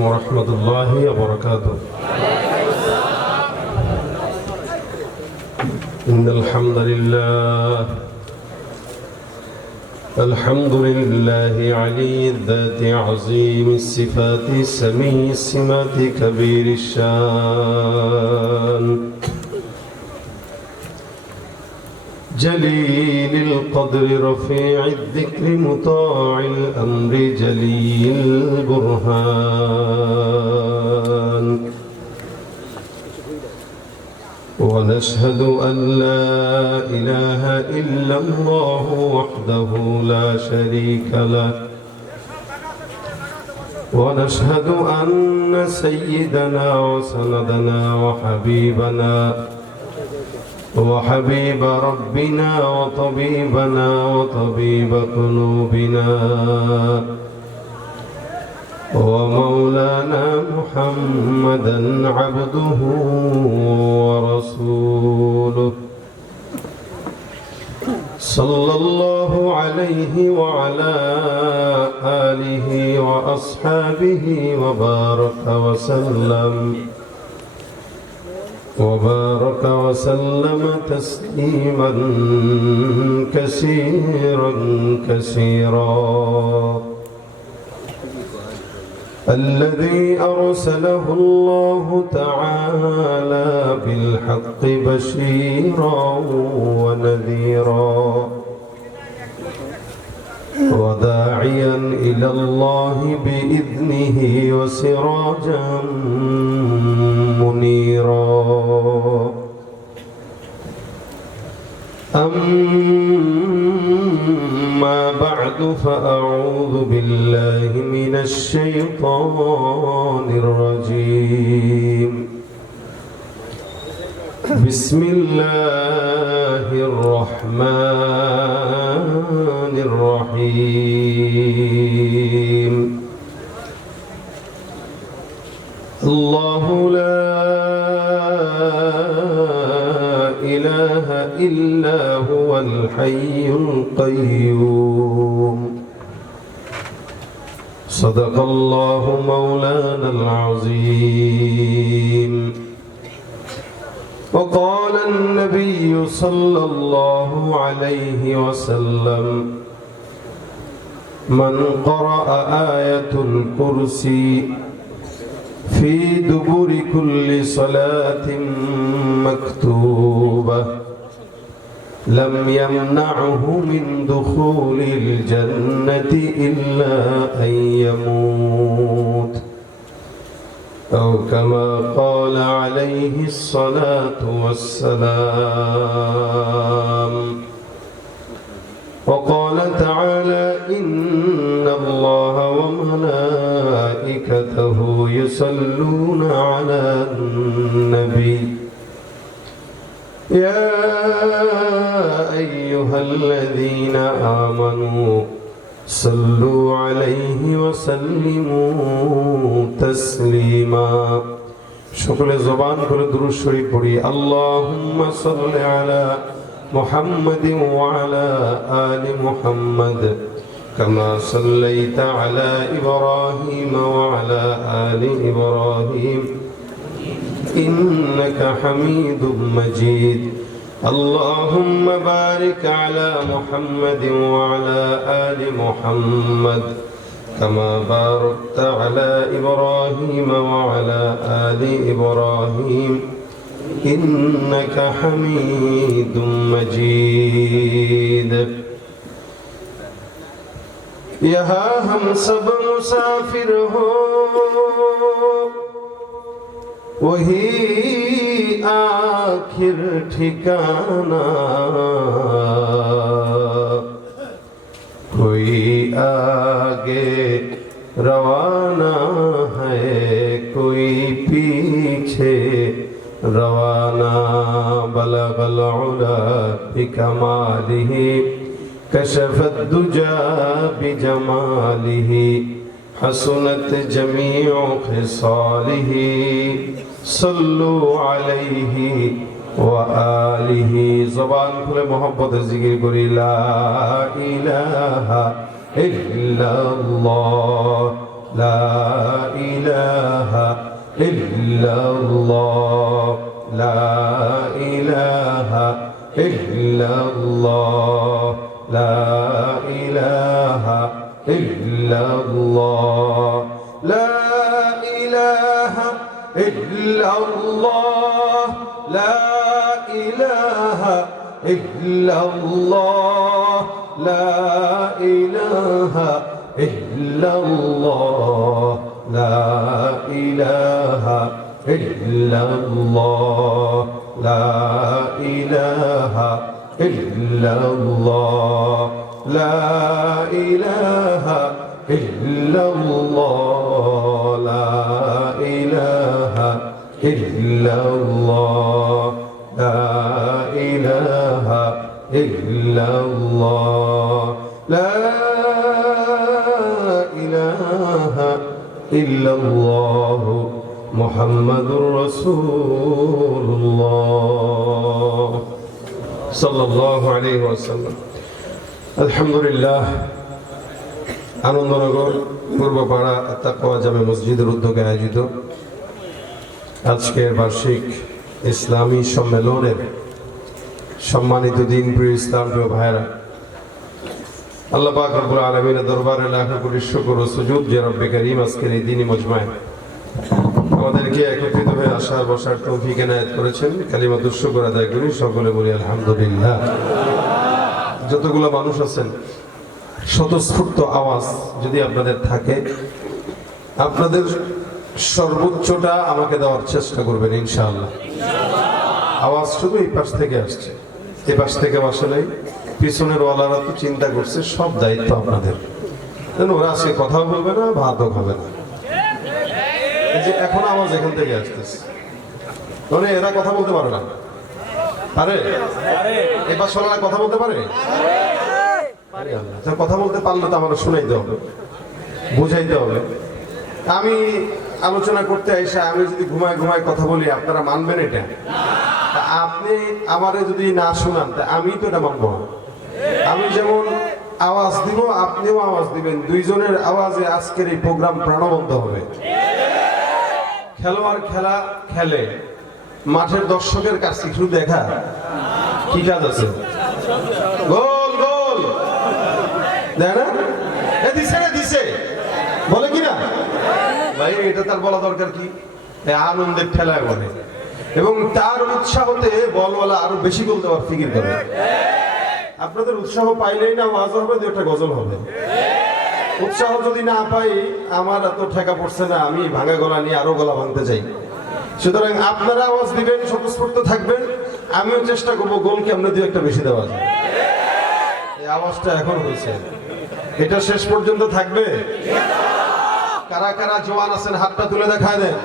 ورحمة الله وبركاته. إن الحمد لله علي الذات عظيم الصفات سميع السمات كبير الشان جليل القدر رفيع الذكر مطاع الأمر جليل البرهان ونشهد أن لا إله إلا الله وحده لا شريك له ونشهد أن سيدنا وسندنا وحبيب ربنا وطبيبنا وطبيب قلوبنا ومولانا محمدا عبده ورسوله صلى الله عليه وعلى آله وأصحابه وبارك وسلم تسليما كثيرا الذي أرسله الله تعالى بالحق بشيرا ونذيرا وداعيا إلى الله بإذنه وسراجا منيرا أما بعد فأعوذ بالله من الشيطان الرجيم بسم الله الرحمن الرحيم الله لا إله إلا هو الحي القيوم صدق الله مولانا العظيم وقال النبي صلى الله عليه وسلم من قرأ آية الكرسي في دبر كل صلاة مكتوبة لم يمنعه من دخول الجنة إلا أن يموت أو كما قال عليه الصلاة والسلام وقال تعالى إن الله وملائكته يصلون على النبي يا أيها الذين آمنوا صلوا عليه وسلموا تسليما شكرا زبان كل دروس شريف پڑھی اللهم صل على محمد وعلى آل محمد كما صليت على إبراهيم وعلى آل إبراهيم إنك حميد مجيد اللهم بارك على محمد وعلى آل محمد كما باركت على إبراهيم وعلى آل إبراهيم إنك حميد مجيد यहाँ हम सब मुसाफिर हो वही आखिर ठिकाना कोई आगे रवाना है कोई पीछे रवाना बलगल उला बिकमालिही कशफत दुजा बिजमालिही हसनत जमीउ खिसालिही सल्लु अलैहि व आलिही ज़बान खुले मोहब्बत जिक्र करी ला इलाहा इल्लल्लाह লা ইলাহা ইল্লাল্লাহ লা ইলাহা ইল্লাল্লাহ লা ইলাহা ইল্লাল্লাহ লা ইলাহা ইল্লাল্লাহ লা ইলাহা ইল্লাল্লাহ লা ইলাহা ইল্লাল্লাহ লা ইলাহা ইল্লাল্লাহ লা ইলাহা ইল্লাল্লাহ লা ইলাহা ইল্লাল্লাহ লা ইলাহা ইল্লাল্লাহ লা ইলাহা ইল্লাল্লাহ লা ইলাহা ইল্লাল্লাহ মুহাম্মাদুর রাসূলুল্লাহ সাল্লাল্লাহু আলাইহি ওয়াসাল্লাম। আলহামদুলিল্লাহ, আনন্দনগর পূর্বপাড়া তাকওয়া জামে মসজিদের উদ্যোগে আয়োজিত আজকের বার্ষিক ইসলামী সম্মেলনের সম্মানিত দিনপ্রিয় ইসলামপ্রিয় ভাইরা, আল্লাহ পাক রব্বুল আলামিনের দরবারে লাখো কোটি শুকর ও সুজুদ যে রব্বে কারীম আজকের এই দিনী মজমায় আমাদেরকে একত্রিত হয়ে আসার বসার তৌফিক এনায়েত করেছেন। কালিমাতুশ শুকর আদায় করি, সকলে বলি আলহামদুলিল্লাহ। যতগুলো মানুষ আছেন, স্বতঃস্ফূর্ত আওয়াজ যদি আপনাদের থাকে, আপনাদের সর্বোচ্চটা আমাকে দেওয়ার চেষ্টা করবেন ইনশাআল্লাহ। আওয়াজ শুধু এই পাশ থেকে আসছে, এই পাশ থেকে আসলে পিছনের ওয়ালারা তো চিন্তা করছে সব দায়িত্ব আপনাদের, ওরা আজকে কথাও বলবে না, ভাতও খাবে না। এই যে এখন আওয়াজ এখান থেকে আসতেছে, মানে এরা কথা বলতে পারে না, পারে? এই পাশ ওয়ালারা কথা বলতে পারে? কথা বলতে পারলে তো আমার শুনাইতে হবে, বুঝাইতে হবে। আমি আলোচনা করতে আইসা আমি যদি ঘুমায় ঘুমায় কথা বলি, আপনারা মানবেন এটা? আপনি আমারে যদি না শোনান তা আমি তো এটা মানবো না। আমি যেমন আওয়াজ দিব, আপনিও আওয়াজ দিবেন, দুইজনের আওয়াজে আজকের এই প্রোগ্রাম প্রাণবন্ত হবে। খেলোয়াড় খেলা খেলে, মাঠের দর্শকের কাছে শুধু দেখা কি কাজ আছে? গোল গোল দেখ না, দিছে না দিছে বলে কিনা ভাই, এটা তার বলা দরকার কি? আনন্দের ঠেলায় বলে, এবং তার উৎসাহতে বলওয়ালা আরো বেশি গোল দেওয়ার ফিকির করে। আপনাদের উৎসাহ পাইলেই না ওয়াজ হবে, দুইটা গজল হবে। উৎসাহ যদি না পাই, আমার এত ঠেকা পড়ছে না, আমি ভাঙা গলা নিয়ে আরো গলা ভাঙতে চাই। সুতরাং আপনারা আওয়াজ দিবেন, স্বতঃস্ফূর্ত থাকবেন, আমিও চেষ্টা করবো গোল কেমনে দুই একটা বেশি দেওয়া যায়। এই আওয়াজটা এখন হয়েছে, এটা শেষ পর্যন্ত থাকবে। কারা কারা জওয়ান আছেন হাতটা তুলে দেখায় দেন।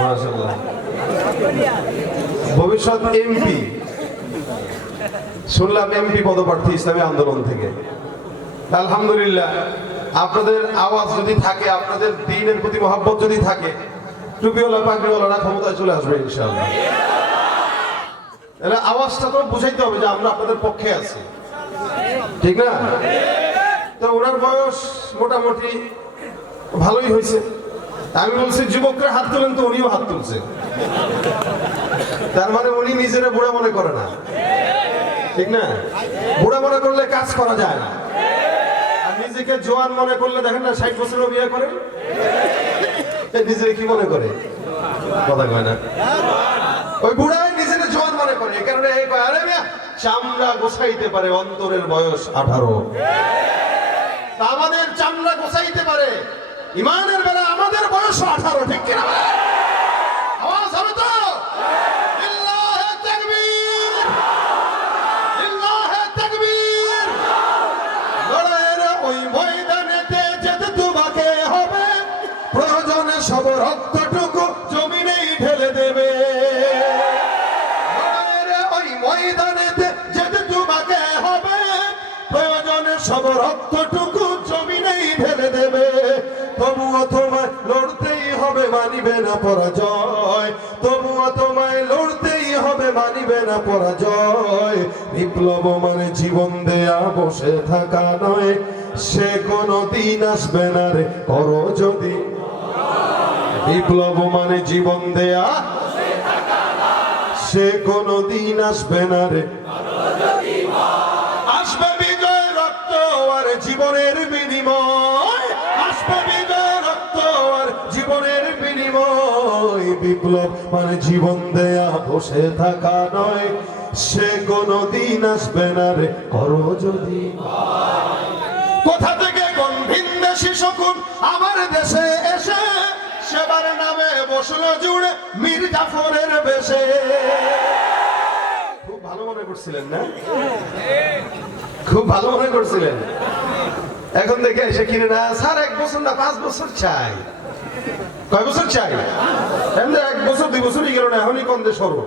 মাশাআল্লাহ। ভবিষ্যৎ এমপি শুনলাম, এমপি পদপ্রার্থী ইসলামী আন্দোলন থেকে। আলহামদুলিল্লাহ, আপনাদের আওয়াজ যদি থাকে, আপনাদের দ্বীনের প্রতি মহব্বত যদি থাকে, টুপিওয়ালা পাগড়িওয়ালারা ক্ষমতায় চলে আসবে ইনশাআল্লাহ। তাহলে আওয়াজটা তো বুঝাইতে হবে যে আমরা আপনাদের পক্ষে আছি, ঠিক না? তো ওনার বয়স মোটামুটি ভালোই হয়েছে। আমি বলছি যুবকরা হাত তোলেন, তো উনিও হাত তুলছে, তার মানে উনি নিজেরা বুড়া মনে করে না, ঠিক না? বুড়া মনে করলে কাজ করা যায় না, আর নিজেকে জোয়ান মনে করলে দেখেন না 60 বছরেও বিয়ে করে, নিজেকে কি মনে করে? কথা কয় না, ওই বুড়াই নিজেকে জোয়ান মনে করে। এই কারণে আরে মিয়া চামড়া গোছাইতে পারে, অন্তরের বয়স 18। আমাদের চামড়া গোছাইতে পারে, ইমানের বেলা আমাদের বয়স 18, ঠিক কিনা? আওয়াজ হবে তো? লিল্লাহে তাকবীর, লিল্লাহে তাকবীর। লড়াইয়ের ওই ময়দানেতে যেতে তোমাকে হবে, প্রয়োজনে সব রক্তটুকু জমিনেই ঢেলে দেবে। লড়াইয়ের ওই ময়দানেতে যেতে তোমাকে হবে, প্রয়োজনে সব রক্তটুকু জমিনেই ঢেলে দেবে। তবুও তোমায় লড়তেই হবে, মানিবে না পরাজয়। তবুও তোমায় লড়তেই হবে, মানিবে না পরাজয়। বিপ্লব মানে জীবন দেয়া বসে থাকা নয়, সে কোনো দিন আসবে না রে করো যদি বিপ্লব মানে জীবন দেয়া সে কোনো দিন আসবে না রে আসবে বিজয় রক্ত আর জীবনের বিনিময় আসবে বিজয় রক্ত আর জীবনের বিনিময় বিপ্লব মানে জীবন দেয়া বসে থাকা নয় সে কোনো দিন আসবে না রে করো যদি কোথা থেকে কোন ভিনদেশি শকুন আমার দেশে এসে সেবার নামে বসলো জুড়ে মীর জাফরের বেশে খুব ভালো মনে করছিলেন না খুব ভালো মনে করছিলেন এখন দেখে এসে কিনে না স্যার 1 বছর না 5 বছর চাই কয় বছর চাই এমনি 1 বছর 2 বছরই গেল না এখনই কন্দে সর্ব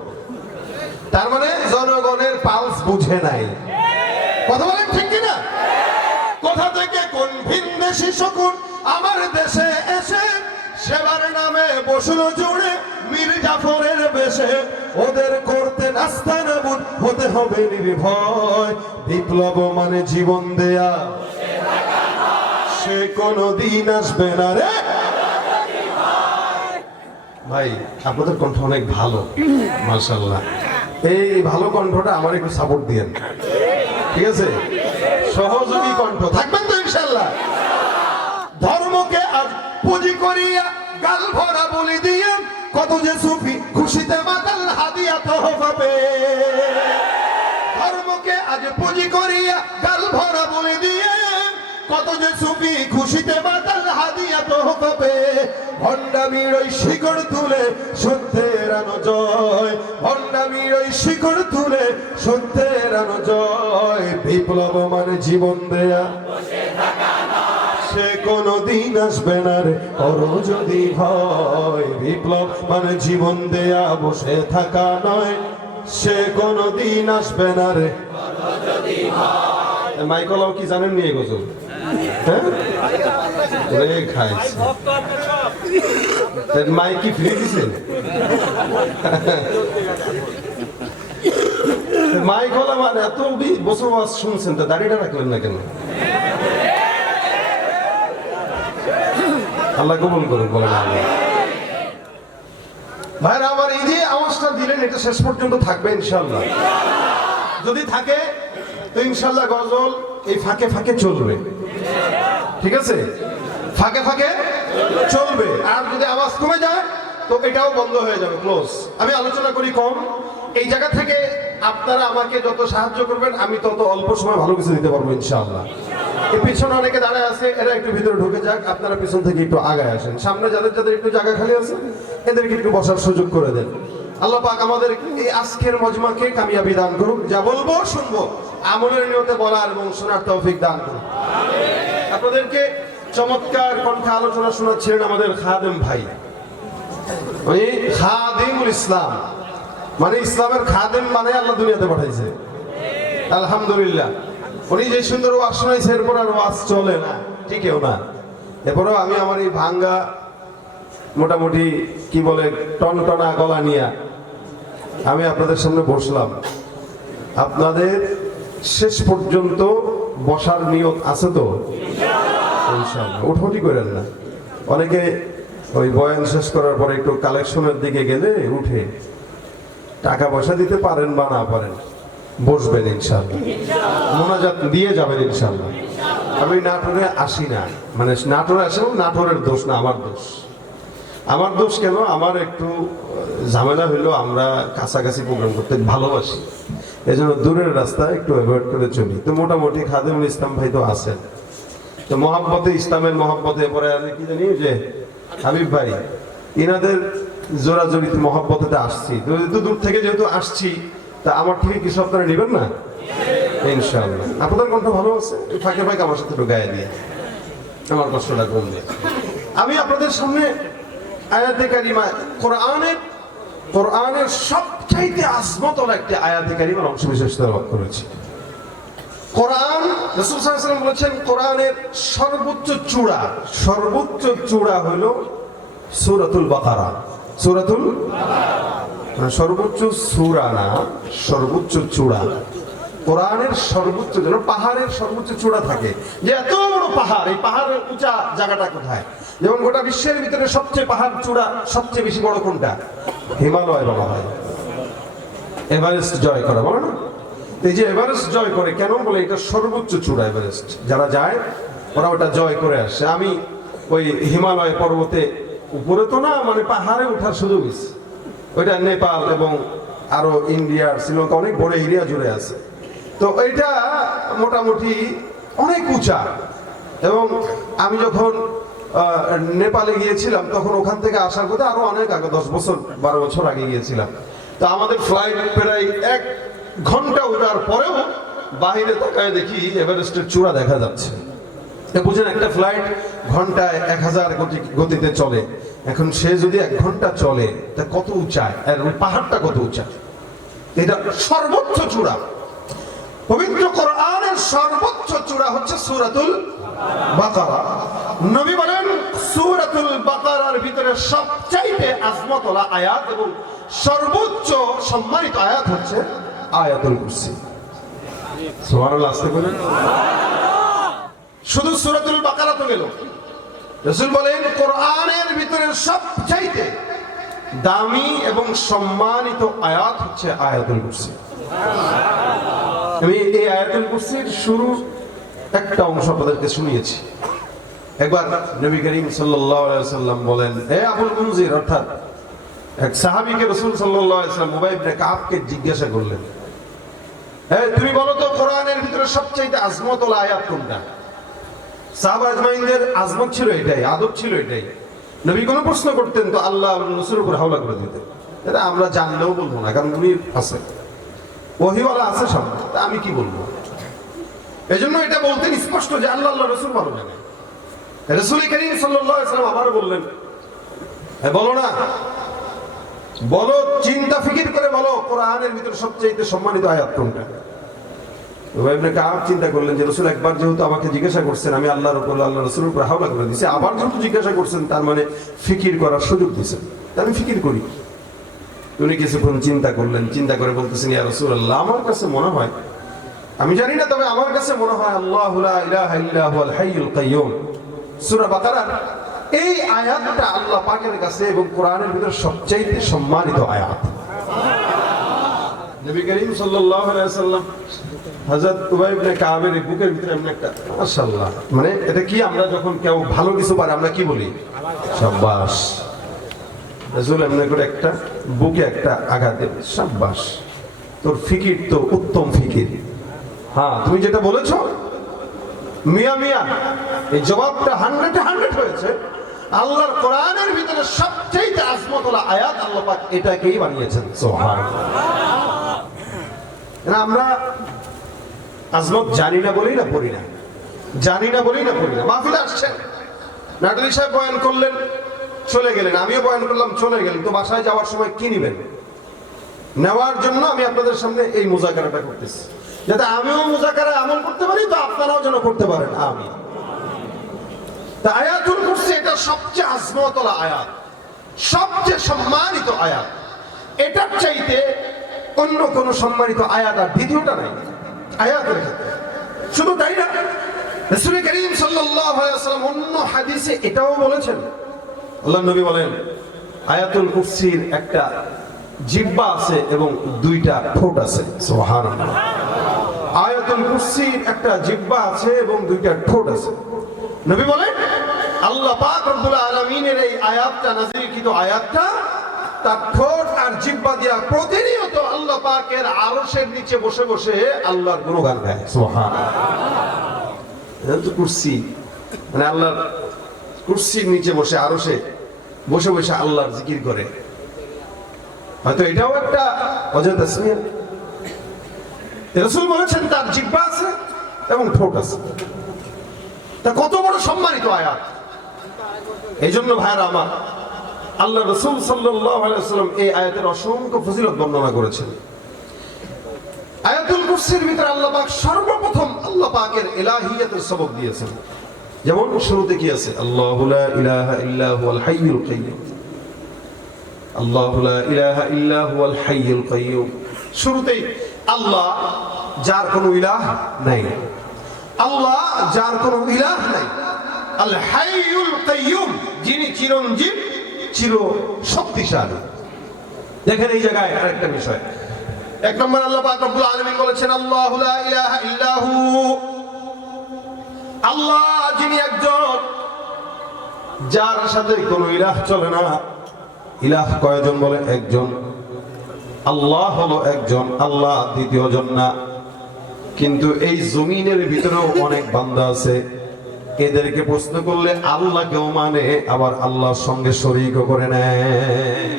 তার মানে জনগণের পালস বুঝে নাই কথা বলেন ঠিক কিনা কোথা থেকে কোন ভিনদেশি শকুন আমার দেশে এসে সেবার নামে বসলো জুড়ে মীর জাফরের বেশে ওদের করতে নাস্তা নাবুদ হতে হবে নির্ভয় বিপ্লব মানে জীবন দেয়া সে কোনো দিন আসবে না রে ভাই আপনাদের কণ্ঠ অনেক ভালো মাশাআল্লাহ এই ভালো কণ্ঠটা আমার একটু সাপোর্ট দিয়েন ঠিক আছে সহযোগী কণ্ঠ থাকবেন তো ইনশাআল্লাহ ধর্মকে আজ পুঁজি করিয়া গাল ভরা বলি দিয়ে কত যে সুফি খুশিতে মাতাল হাদিয়া তহফাবে ধর্মকে আজ পুঁজি করিয়া গাল ভরা বলি দিয়ে কত যে সুফি খুশিতে মাতাল হাদিয়া তহফাবে ভণ্ডামির ওই শিকড় তুলে সত্যের আনো জয় ভণ্ডামির ওই শিকড় তুলে সত্যের আনো জয় বিপ্লব মানে জীবন দেয়া সে কোনো দিন আসবে না রে করো যদি ভয় বিপ্লব মানে জীবন দেয়া বসে থাকা নয় সে কোনো দিন আসবে না রে মাইকলাও কি জানেন নিয়ে গজল হ্যাঁ খাইছে মাইক কি ফ্রি দিছেন মাইকলা মানে এত বছর শুনছেন তো দাড়িটা রাখলেন না কেন আল্লাহ কবুল করুন বলেন ভাইরা আমার এই যে আওয়াজটা দিলেন এটা শেষ পর্যন্ত থাকবে ইনশাআল্লাহ যদি থাকে তো ইনশাআল্লাহ গজল এই ফাঁকে ফাঁকে চলবে ঠিক আছে ফাঁকে ফাঁকে চলবে আর যদি আওয়াজ কমে যায় তো এটাও বন্ধ হয়ে যাবে ক্লোজ আমি আলোচনা করি কম এই জায়গা থেকে আপনারা আমাকে যত সাহায্য করবেন আমি তত অল্প সময় ভালো কিছু দিতে পারবো ইনশাআল্লাহ এই পিছনে অনেকে দাঁড়ায় আছে এরা একটু ভিতরে ঢুকে যাক আপনারা পিছন থেকে একটু আগায় আসেন সামনে যাদের যাদের একটু জায়গা খালি আছে এদেরকে একটু বসার সুযোগ করে দেন আল্লাহ পাক আমাদের এই আজকের মজমাকে কামিয়াবি দান করুন যা বলবো শুনবো আমলের নিয়তে বলার এবং শোনার তৌফিক দান করুন আপনাদেরকে চমৎকার কণ্ঠে আলোচনা শোনাচ্ছিলেন আমাদের খাদেম ভাই উনি খাদিমুল ইসলাম মানে ইসলামের খাদেম মানে আল্লাহ দুনিয়াতে পাঠাইছে আলহামদুলিল্লাহ উনি যে সুন্দর ওয়াজ শোনাইছে এরপর আর ওয়াজ চলে না ঠিকও না এরপরেও আমি আমার এই ভাঙ্গা মোটামুটি কি বলে টনটনা গলা নিয়ে আমি আপনাদের সামনে বসলাম আপনাদের শেষ পর্যন্ত বসার নিয়ত আছে তো ইনশাআল্লাহ উঠোটি করেন না অনেকে ওই বয়ান শেষ করার পরে একটু কালেকশনের দিকে গেলে উঠে টাকা পয়সা দিতে পারেন বা না পারেন বসবেন ইনশাআল্লাহ মোনাজাত দিয়ে যাবেন ইনশাআল্লাহ আমি নাটোরে আসি না মানে নাটোরে আসেও নাটোরের দোষ না আমার দোষ কেন আমার একটু ঝামেলা হইলো আমরা কাছাকাছি প্রোগ্রাম করতে ভালোবাসি এই জন্য দূরের রাস্তা একটু অ্যাভয়েড করে চলি তো মোটামুটি খাদেমুল ইসলাম ভাই তো আছেন তো মহাব্বতে ইসলামের মহাব্বতে পরে কি জানি যে হাবিব ভাই ইনাদের জোরাজোরিতে মহাব্বতে আসছি তো দূর থেকে যেহেতু আসছি তা আমার থেকে কিছু আপনারা নেবেন না ইনশাআল্লাহ আপনাদের কণ্ঠ ভালো আছে ফাঁকে ফাঁকে আমার সাথে একটু গায়ে দিয়ে আমার কষ্টটা কমবে আমি আপনাদের সামনে আয়াতে কারিমা কোরআনের সবচাইতে আজমতওয়ালা একটি আয়াতে কারিমার অংশ বিশেষ তেলাওয়াত করেছি কোরআন রাসূল সাল্লাল্লাহু আলাইহি ওয়াসাল্লাম বলেছেন কোরআনের সর্বোচ্চ চূড়া হলো সূরাতুল বাকারা সর্বোচ্চ সূরা না সর্বোচ্চ চূড়া কোরআনের সর্বোচ্চ, যেন পাহাড়ের সর্বোচ্চ চূড়া থাকে, যে এত বড় পাহাড়, এই পাহাড়ের উঁচা জায়গাটা কোথায়? যেমন গোটা বিশ্বের ভিতরে সবচেয়ে পাহাড় চূড়া সবচেয়ে বেশি বড় কোনটা? হিমালয় বলা হয়। এভারেস্ট জয় করা বলে না? এই যে এভারেস্ট জয় করে কেন বলে? এটা সর্বোচ্চ চূড়া এভারেস্ট। যারা যায় ওরা ওটা জয় করে আসে। আমি ওই হিমালয় পর্বতে উপরে তো না, মানে পাহাড়ে ওঠার সুযোগ হয়েছে। ওইটা নেপাল এবং আরো ইন্ডিয়া, শ্রীলঙ্কা অনেক বড় এরিয়া জুড়ে আছে। তো এটা মোটামুটি অনেক উঁচা। এবং আমি যখন নেপালে গিয়েছিলাম তখন ওখান থেকে আসার কথা আরো অনেক আগে, 10 বছর 12 বছর আগে গিয়েছিলাম। তো আমাদের ফ্লাইট প্রায় 1 ঘন্টা ওঠার পরেও বাইরে তাকায় দেখি এভারেস্টের চূড়া দেখা যাচ্ছে। বুঝেন, একটা ফ্লাইট ঘন্টায় 1000 গতিতে চলে। এখন সে যদি 1 ঘন্টা চলে তা কত উঁচা, আর ওই পাহাড়টা কত উঁচা? এটা সর্বোচ্চ চূড়া। পবিত্র কোরআনের সর্বোচ্চ চূড়া হচ্ছে সূরাতুল বাকারা। নবী বলেন সূরাতুল বাকারার ভিতরে সবচাইতে আজমতওয়ালা আয়াত এবং সর্বোচ্চ সম্মানিত আয়াত হচ্ছে আয়াতুল কুরসি। সুবহানাল্লাহ, আস্তে বলেন। শুধু সূরাতুল বাকারা তো গেল, রাসূল বলেন কোরআনের ভিতরে সবচাইতে দামি এবং সম্মানিত আয়াত হচ্ছে আয়াতুল কুরসি। আমি এই আয়াতুল কুরসির শুরু একটা অংশ আপনাদেরকে শুনিয়েছি। একবার নবী করিম সাল্লাল্লাহু আলাইহি ওয়াসাল্লাম বলেন, হে আবুল মুনজির, অর্থাৎ এক সাহাবীকে রাসূল সাল্লাল্লাহু আলাইহি ওয়াসাল্লাম উবাই ইবনে কাবকে জিজ্ঞাসা করলেন, হ্যাঁ তুমি বলো তো কোরআনের ভিতরে সবচেয়ে আজমতওয়ালা আয়াত কোনটা? সাহাবা আজমাইনদের আজমত ছিল এটাই, আদব ছিল এটাই। নবী কোনো প্রশ্ন করতেন তো আল্লাহ রাসূলের উপর হাওলা করে দিতেন। এটা আমরা জানলেও বলবো না, কারণ উনি আছে, ওহীওয়ালা আছে সামনে, তা আমি কি বলবো? এজন্য এটা বলতেন স্পষ্ট যে আল্লাহ রাসূল ভালো জানেন। রাসূল করিম সাল্লাল্লাহু আলাইহি ওয়াসাল্লাম আবারও বললেন, বলো না, বলো, চিন্তা ফিকির করে বলো কোরআনের ভিতরে সবচেয়ে সম্মানিত আয়াত কোনটা? উবাই ইবনে কাব চিন্তা করলেন যে রাসূল একবার যেহেতু আমাকে জিজ্ঞাসা করছেন, আমি আল্লাহর উপর, আল্লাহ রাসূলের উপর হাওলা করে দিয়েছি, আবার যেহেতু জিজ্ঞাসা করছেন তার মানে ফিকির করার সুযোগ দিয়েছেন, তাই আমি ফিকির করি। উনি কিছুক্ষণ চিন্তা করলেন, চিন্তা করে বলতেছেন, ইয়া রাসূলুল্লাহ, আমার কাছে মনে হয়, আমি জানি না, তবে আমার কাছে মনে হয় আল্লাহু লা ইলাহা ইল্লা হুয়াল হাইয়ুল কাইয়্যুম সূরা বাকারার এই আয়াতটা আল্লাহ পাকের কাছে এবং কোরআনের ভিতরে সবচেয়ে সম্মানিত আয়াত। নবী করিম সাল্লাল্লাহু আলাইহি ওয়াসাল্লাম হযরত উবাই ইবনে কাবের বুকের ভিতরে এমন একটা, মাশাআল্লাহ, মানে এটা কি, আমরা যখন কেউ ভালো কিছু পারে আমরা কি বলি? শাবাশ। রাসূল এমন করে একটা বুকে একটা আঘাত দেন, শাবাশ, তোর ফিকির তো উত্তম ফিকির। হ্যাঁ, তুমি যেটা বলেছো মিয়া মিয়া, এই জবাবটা 100 হয়েছে। আল্লাহর কোরআনের ভিতরে সবচেয়ে আজমতওয়ালা আয়াত আল্লাহ পাক এটাকেই বানিয়েছেন। সুবহানাল্লাহ। আমরা আজমত জানি না বলেই না পড়ি না, জানি না বলেই না পড়ি না। মাহফিলে আসছেন, নাটলি সাহেব বয়ান করলেন, চলে গেলেন, আমিও বয়ান করলাম, চলে গেলেন, তো বাসায় যাওয়ার সময় কি নিবেন? নেওয়ার জন্য আমি আপনাদের সামনে এই মুজাকারাটা করতেছি, যাতে আমিও মুজাকারায় আমল করতে পারি, তো আপনারাও যেন করতে পারেন। আমিন। তা আয়াতুল কুরসি এটা সবচেয়ে আজমতওয়ালা আয়াত, সবচেয়ে সম্মানিত আয়াত। এটার চাইতে অন্য কোন সম্মানিত আয়াত আর দ্বিতীয়টা নাই আয়াতের ক্ষেত্রে। শুধু তাই না, রাসূল করিম সাল্লাল্লাহু আলাইহি ওয়াসাল্লাম অন্য হাদিসে এটাও বলেছেন। আল্লাহর নবী বলেন, আয়াতুল কুরসির একটা জিহ্বা আছে এবং 2টা ঠোঁট আছে। সুবহানাল্লাহ। আয়াতুল কুরসির একটা জিহ্বা আছে এবং 2টা ঠোঁট আছে। নবী বলেন, আল্লাহ পাক রব্বুল আলামিনের এই আয়াতটা, নাযিলকৃত আয়াতটা, তার ঠোঁট আর জিহ্বা দিয়া প্রতিনিয়ত আল্লাহ পাকের আরশের নিচে বসে বসে আল্লাহর গুণগান গায়। সুবহানাল্লাহ। কুরসি মানে আল্লাহর কুরসির নিচে বসে, আরশে বসে বসে আল্লাহর জিকির করে। হয়তো এটাও একটা অজয় তাসমিয়া। রাসূল বলেছেন তার জিহ্বা আছে এবং ঠোঁট আছে। তা কত বড় সম্মানিত আয়াত! এই জন্য ভাইরা আমার, আল্লাহ রাসূল সাল্লাল্লাহু আলাইহি ওয়াসাল্লাম এই আয়াতের অসংখ্য ফজিলত বর্ণনা করেছেন। আয়াতুল কুরসির ভিতরে আল্লাহ পাক সর্বপ্রথম আল্লাহ পাকের ইলাহিয়াতের সবক দিয়েছেন। যেমন শুরুতে কি আছে? আল্লাহু লা ইলাহা ইল্লা হুয়াল হাইয়ুল কাইয়্যুম। আল্লাহু লা ইলাহা ইল্লা হুয়াল হাইয়ুল কাইয়্যুম। শুরুতেই আল্লাহ যার কোনো ইলাহ নাই, আল্লাহ যার কোনো ইলাহ নাই, আল হাইয়ুল কাইয়ুম, যিনি চিরঞ্জীব, চির শক্তিশালী। দেখেন এই জায়গায় আরেকটা বিষয়, এক নম্বর আল্লাহ পাক রব্বুল আলামিন বলেছেন আল্লাহু লা ইলাহা ইল্লাহু, আল্লাহ যিনি একজন, যার সাথে কোনো ইলাহ চলে না। ইলাহ কয়জন বলে? একজন। আল্লাহ হলো একজন, আল্লাহ দ্বিতীয় জন না। কিন্তু এই জমিনের ভিতরেও অনেক বান্দা আছে, এদেরকে প্রশ্ন করলে আল্লাহকেও মানে, আবার আল্লাহর সঙ্গে শরীকও করে নেয়।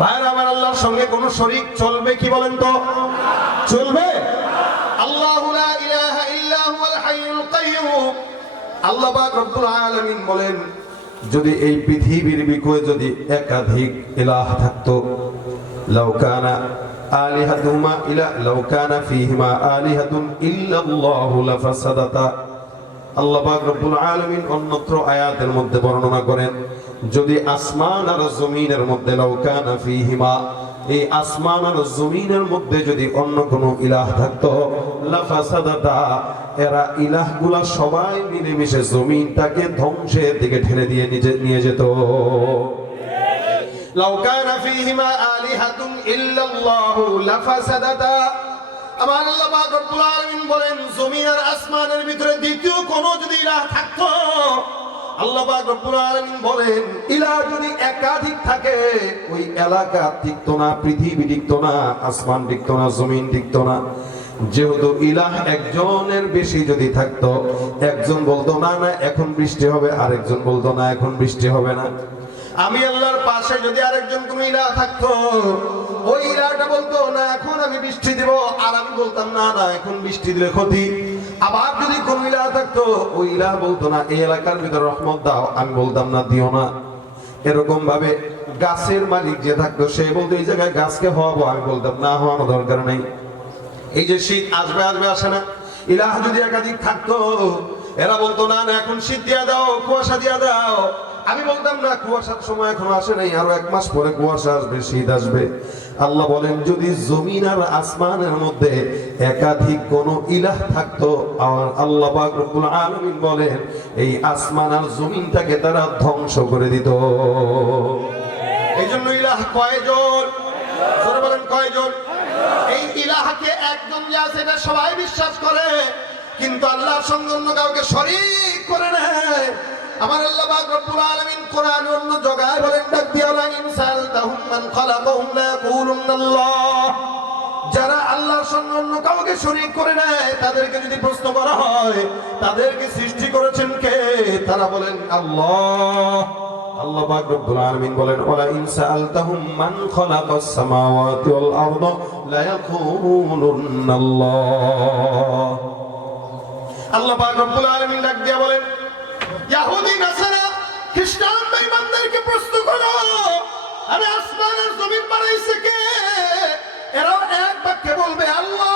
ভাইরা আমার, আল্লাহর সঙ্গে কোন শরীক চলবে কি বলেন তো? চলবে? আল্লাহু লা ইলাহা ইল্লা হুয়াল হাইয়ুল কাইয়ুম। আল্লাহ পাক রব্বুল আলামিন বলেন, যদি এই পৃথিবীর বিকয়ে যদি একাধিক ইলাহ থাকতো, লাউ কানা আলিহাতুমা ইলা লাউ কানা ফীহিমা আলিহাতুন ইল্লাল্লাহু লাফাসাদাতা। আল্লাহ পাক রব্বুল আলামিন অন্যত্র আয়াতের মধ্যে বর্ণনা করেন, যদি আসমান আর জমিনের মধ্যে লাউ কানা ফীহিমা, এই আসমান আর জমিনের মধ্যে যদি অন্য কোনো ইলাহ থাকতো, লাফাসাদাতা, এরা ইলাহগুলা সবাই মিলেমিশে জমিনটাকে ধ্বংসের দিকে ঠেলে দিয়ে নিয়ে যেত। লাউ কানা ফীহিমা আলিহাতুন ইল্লাল্লাহু লাফাসাদাতা। আমার আল্লাহ পাক রব্বুল আলামিন বলেন, জমিন আর আসমানের ভিতরে দ্বিতীয় কোন যদি ইলাহ থাকতো, আল্লাহ পাক রব্বুল আলামিন বলেন, ইলাহ যদি একাধিক থাকে, ওই এলাকা টিকতো না, পৃথিবী টিকতো না, আসমান টিকতো না, জমিন টিকতো না। যেহেতু ইলাহ একজনের বেশি যদি থাকতো, একজন বলতো না না এখন বৃষ্টি হবে, আরেকজন বলতো না এখন বৃষ্টি হবে না। আমি আল্লাহর পাশে যদি আরেকজন কোন ইলাহ থাকতো, ওই ইলাহটা বলতো না এখন আমি বৃষ্টি দিব, আর আমি বলতাম না না এখন বৃষ্টি দিলে ক্ষতি। আবার যদি কোন ইলাহ থাকতো, ওই ইলাহ বলতো না এই এলাকার ভিতরে রহমত দাও, আমি বলতাম না দিও না। এরকম ভাবে গাছের মালিক যে থাকতো, সে বলতো এই জায়গায় গাছকে হওয়াবো, আমি বলতাম না হওয়ানো দরকার নেই। এই যে শীত আসবে আসবে আসে না, ইলাহ যদি একাধিক থাকতো, এরা বলতো না না এখন শীত দিয়া দাও, কুয়াশা দিয়া দাও, আমি বলতাম না কুয়াশার সময় এখন আসে নাই, আরো 1 মাস পরে কুয়াশা আসবে, শীত আসবে। আল্লাহ বলেন, যদি জমিন আর আসমানের মধ্যে একাধিক কোন ইলাহ থাকতো, আর আল্লাহ পাক রব্বুল আলামিন বলেন, এই আসমান আর জমিনটাকে তারা ধ্বংস করে দিত। এই জন্য ইলাহ কয়জন? জোরে বলেন কয়জন? এই ইলাহকে একজন যে আছে এটা সবাই বিশ্বাস করে, কিন্তু আল্লাহর সঙ্গে অন্য কাউকে শরীক করে নেয়। আমার আল্লাহ পাক রব্বুল আলামিন কোরআনে অন্য জায়গায় বলেন, ডাক দিয়া লাইন সালতাহুম মান খালাকাহুম লা ইয়াকুলুনাল্লাহ। যারা আল্লাহর সঙ্গে অন্য কাউকে শরীক করে নেয়, তাদেরকে যদি প্রশ্ন করা হয় তাদেরকে সৃষ্টি করেছেন কে, তারা বলেন আল্লাহ। আল্লাহ পাক রব্বুল আলামিন বলেন, ওয়ালা ইন সালতাহুম মান খালাকাস সামাওয়াতি ওয়াল আরদা লা ইয়াকুলুনাল্লাহ। আল্লাহ পাক রব্বুল আলামিন ডাক দিয়া বলেন, ইহুদি নাসারা খ্রিস্টান বেঈমানদেরকে প্রশ্ন করো, আরে আসমান আর জমিন বানাইছে কে? এরা এক বাক্যে বলবে আল্লাহ।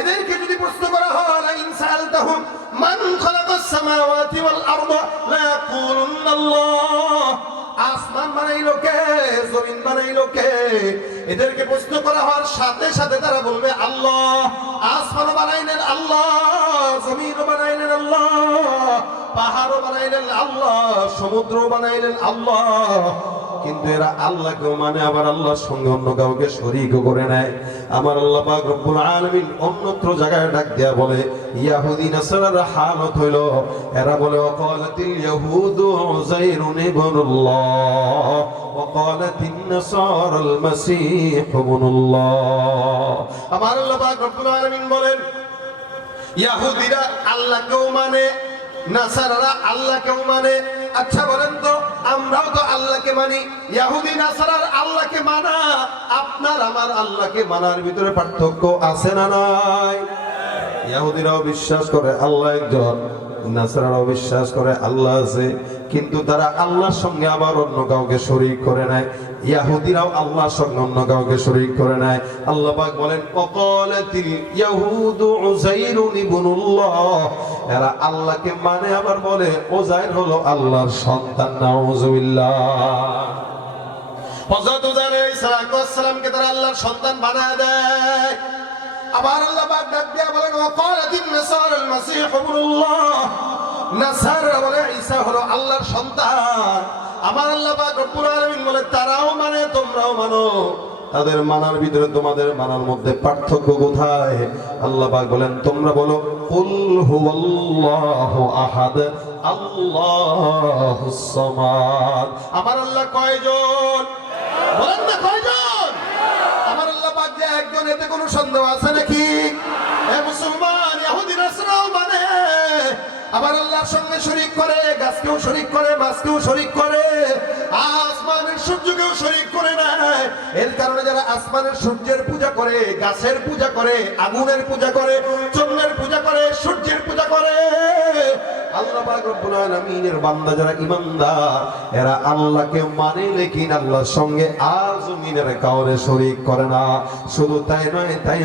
এদেরকে যদি প্রশ্ন করা হয়, লা ইন সালতাহুম মান খালাকাস সামাওয়াতি ওয়াল আরদা লা ইয়াকুলুনাল্লাহ, আসমান বানাইলো কে, জমিন বানাইলো কে? এদেরকে প্রশ্ন করা হওয়ার সাথে সাথে তারা বলবে আল্লাহ। আসমান বানাইলেন আল্লাহ, জমিন বানাইলেন আল্লাহ, পাহাড়ও বানাইলেন আল্লাহ, সমুদ্র বানাইলেন আল্লাহ। কিন্তু এরা আল্লাহকেও মানে, আবার আল্লাহর সঙ্গে অন্য কাউকে শরীকও করে নেয়। আমার আল্লাহ পাক রব্বুল আলামিন অন্যত্র জায়গায় ডাক দেয়া বলে, ইহুদি নাসারার হালত হইল, এরা বলে ওয়াকালাতিল ইয়াহুদু উযাইরুন ইবনুল্লাহ ওয়াকালাতিন নাসারাল মাসীহ ইবনুল্লাহ। আমার আল্লাহ পাক রব্বুল আলামিন বলেন, ইহুদিরা আল্লাহকেও মানে, নাসারারা আল্লাহকেও মানে। আচ্ছা বলেন তো, আমরাও তো আল্লাহকে মানি, ইহুদি নাসারার আল্লাহকে মানা আপনার আমার আল্লাহকে মানার ভিতরে পার্থক্য আছে না নাই? ইহুদিরাও বিশ্বাস করে আল্লাহ একজন, নাসারারাও বিশ্বাস করে আল্লাহ আছে, কিন্তু তারা আল্লাহর সঙ্গে আবার অন্য কাউকে শরীক করে নেয়। ইহুদিরাও আল্লাহর সঙ্গে অন্য কাউকে শরীক করে নেয়। আল্লাহ পাক বলেন, ওয়াকালাতিল ইয়াহুদু উযাইরুন ইবনুল্লাহ, এরা আল্লাহকে মানে আবার বলে উযাইর হলো আল্লাহর সন্তান। নাউযুবিল্লাহ। হযরত উযাইর আলাইহিস সালামকে তারা আল্লাহর সন্তান বানায় দেয়। আবার আল্লাহ পাক ডাক দিয়া বলেন ওয়াকালাতিন নাসারাল মাসীহ ইবনুল্লাহ, নাসারা বলে ঈসা হলো আল্লাহর সন্তান। আমার আল্লাহ পাক রব্বুল আলামিন বলে তারাও মানে তোমরাও মানো, তাদের মানার ভিতরে তোমাদের মানার মধ্যে পার্থক্য কোথায়? আল্লাহ পাক বলেন তোমরা বলো কুল হুয়াল্লাহু আহাদ আল্লাহুস সামাদ। আমার আল্লাহ কয়জন বলেন না, কয়জন? আমার আল্লাহ পাক যে একজন, এতে কোনো সন্দেহ আছে নাকি? হে মুসলমান, ইহুদি নাসারাও মানে আবার আল্লাহর সঙ্গে শরীক করে, গাছকেও শরীক করে, মাছকেও শরীক করে, আসমানের সূর্যকেও শরীক করে না। এর কারণে যারা আসমানের সূর্যের পূজা করে, গাছের পূজা করে, আগুনের পূজা করে, চন্দ্রের পূজা করে, সূর্যের পূজা করে, আল্লাহ পাক রব্বুল আলামিনের বান্দা যারা ঈমানদার, এরা আল্লাহকে মানে, লেকিন আল্লাহর সঙ্গে আর জমিনের কাউরে শরীক করে না। শুধু তাই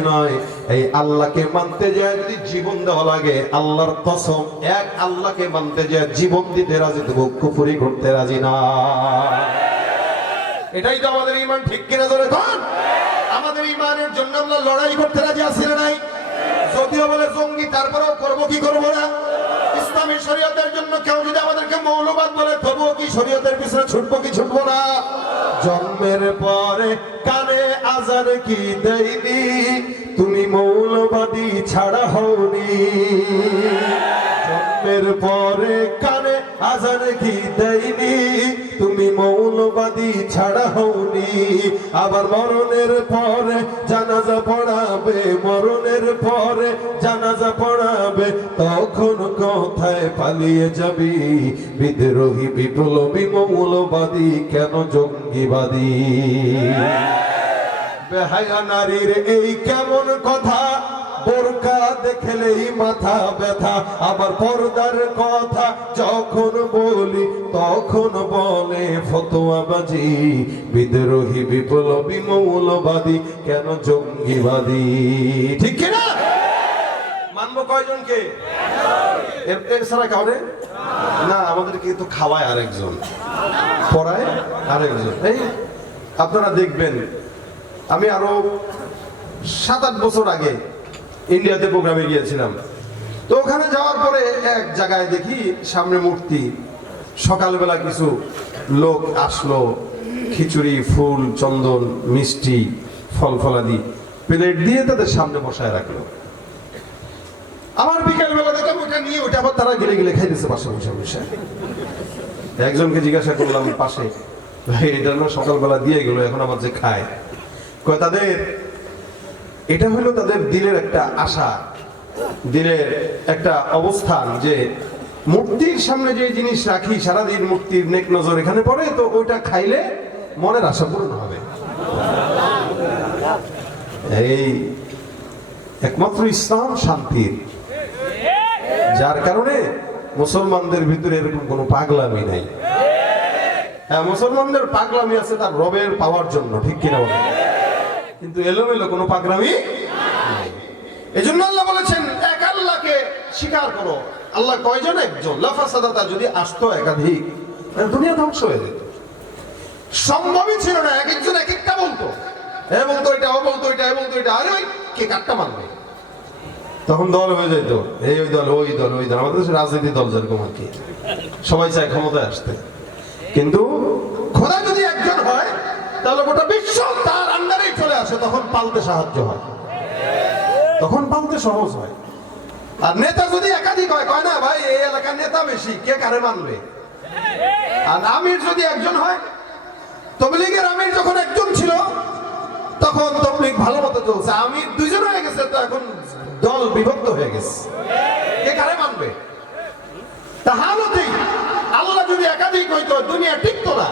নয়, এই আল্লাহকে মানতে যায় যদি জীবন দেওয়া লাগে, আল্লাহর কসম, এক আল্লাহকে মানতে যায় জীবন দিতে রাজি, তবু কুফরি করতে রাজি না। এটাই তো আমাদের ঈমান, ঠিক কিনা জোরে কোন? আমাদের ঈমানের জন্য আমরা লড়াই করতে রাজি আছি না নাই? যদিও বলে জঙ্গি, তারপরেও করব কি করব না? ইসলামী শরীয়তের জন্য কেউ যদি আমাদেরকে মৌলবাদ বলে, তবুও কি শরীয়তের পিছনে ছুটবো কি ছুটবো না? জন্মের পরে কানে আজান কি দেয়নি, তুমি মৌলবাদী ছাড়া হওনি। জন্মের পরে কানে আজান কি দেয়নি, তুমি মৌলবাদী ছাড়া হওনি। আবার মরণের পরে জানাজা পড়াবে, মরণের পরে জানাজা পড়াবে, তখন কোথায় পালিয়ে যাবি? বিদ্রোহী, বিপ্লবী, মৌলবাদী, কেন জঙ্গিবাদী? বেহায়া নারীর এই কেমন কথা, বোরকা দেখলেই মাথা ব্যথা। আবার পর্দার কথা যখন বলি, তখন বলে ফতোয়াবাজি। বিদ্রোহী, বিপ্লবী, মৌলবাদী, কেন জঙ্গিবাদী? ঠিক কিনা? মানবো কয়জনকে? এর ছাড়া কাউরে না। আমাদেরকে তো খাওয়ায় আরেকজন, পড়ায় আরেকজন। এই আপনারা দেখবেন, আমি আরো 7-8 বছর আগে ইন্ডিয়াতে প্রোগ্রামে গিয়েছিলাম। তো ওখানে যাওয়ার পরে এক জায়গায় দেখি সামনে মূর্তি। সকালবেলা কিছু লোক আসলো, খিচুড়ি, ফুল, চন্দন, মিষ্টি, ফল ফলাদি প্লেট দিয়ে তাদের সামনে বসায় রাখলো। আমার বিকেলবেলা দেখলাম ওটা নিয়ে, ওটা আবার তারা গেলে গেলে খাইতেছে পাশে বসে বসে। একজনকে জিজ্ঞাসা করলাম পাশে, ভাই এটা না সকালবেলা দিয়ে গেল, এখন আবার যে খায়, কয় তাদের এটা হলো তাদের দিলের একটা আশা, দিলের একটা অবস্থান, যে মূর্তির সামনে যে জিনিস রাখি সারাদিন, মূর্তির নেক নজর এখানে পড়ে, তো ওইটা খাইলে মনের আশা পূরণ হবে। এই একমাত্র ইসলাম শান্তির, যার কারণে মুসলমানদের ভিতরে এরকম কোনো পাগলামি নাই। হ্যাঁ, মুসলমানদের পাগলামি আছে তার রবের পাওয়ার জন্য, ঠিক কিনা বলেন? কিন্তু এলোমেলো কোনো পাগলামি নাই। এজন্য আল্লাহ বলেছেন এক আল্লাহকে স্বীকার করো। আল্লাহ কয়জন? একজন। লাফাসাদাতা যদি আসতো একাধিক, দুনিয়া ধ্বংস হয়ে যেত। সম্ভবই ছিল না, এক একজন এক একটা বলতো, এবং তো এটা, ও বলতো এটা, এবং তো এটা, আরে ওই কে কাটটা মানবে? তখন দল হয়ে যেত, এই ওই দল, ওই দল, ওই দল। আমাদের দেশে রাজনীতি দল যেরকম আর কি, সবাই চায় ক্ষমতায় আসতে। কিন্তু খোদা যদি একজন হয়, তাহলে গোটা বিশ্ব তার আন্ডারেই চলে আসে। তখন পালতে সাহায্য হয়, তখন পালতে সহজ হয়। আর নেতা যদি একাধিক হয়, কয় না ভাই এই এলাকার নেতা বেশি, কে কারে মানবে? আর আমির যদি একজন হয়, তবলিগের আমির যখন একজন ছিল, তখন তবলিগ ভালো মতো চলছে। আমির দুইজন হয়ে গেছে, তো এখন দল বিভক্ত হয়ে গেছে, কে কারে মানবে? তাহলেই আল্লাহ যদি একাধিক হইতো, দুনিয়া টিকতো না।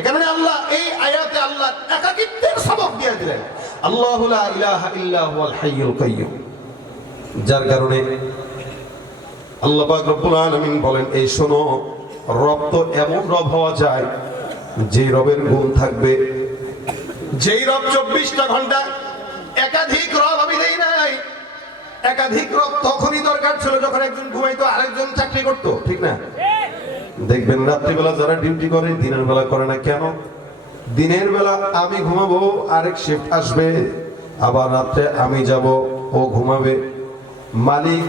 এখানে আল্লাহ এই আয়াতে আল্লাহ একাকিত্বের সবক দিয়ে দিলেন, আল্লাহু লা ইলাহা ইল্লা হুয়াল হাইয়ুল কাইয়্যুম। যার কারণে আল্লাহ পাক রব্বুল আলামিন বলেন, এই শোনো, রব তো এমন রব হওয়া যায় যে রবের গুণ থাকবে, যেই রব 24টা ঘন্টা। একাধিক রব আমি দেই নাই। একাধিক রব তখনই দরকার ছিল যখন একজন ঘুমাইতো, আরেকজন চাকরি করতো, ঠিক না? দেখবেন রাত্রিবেলা যারা ডিউটি করে, দিনের বেলা করে না কেন? দিনের বেলা আমি ঘুমাবো, আরেক শিফট আসবে, আবার রাত্রে আমি যাব, ও ঘুমাবে। মালিক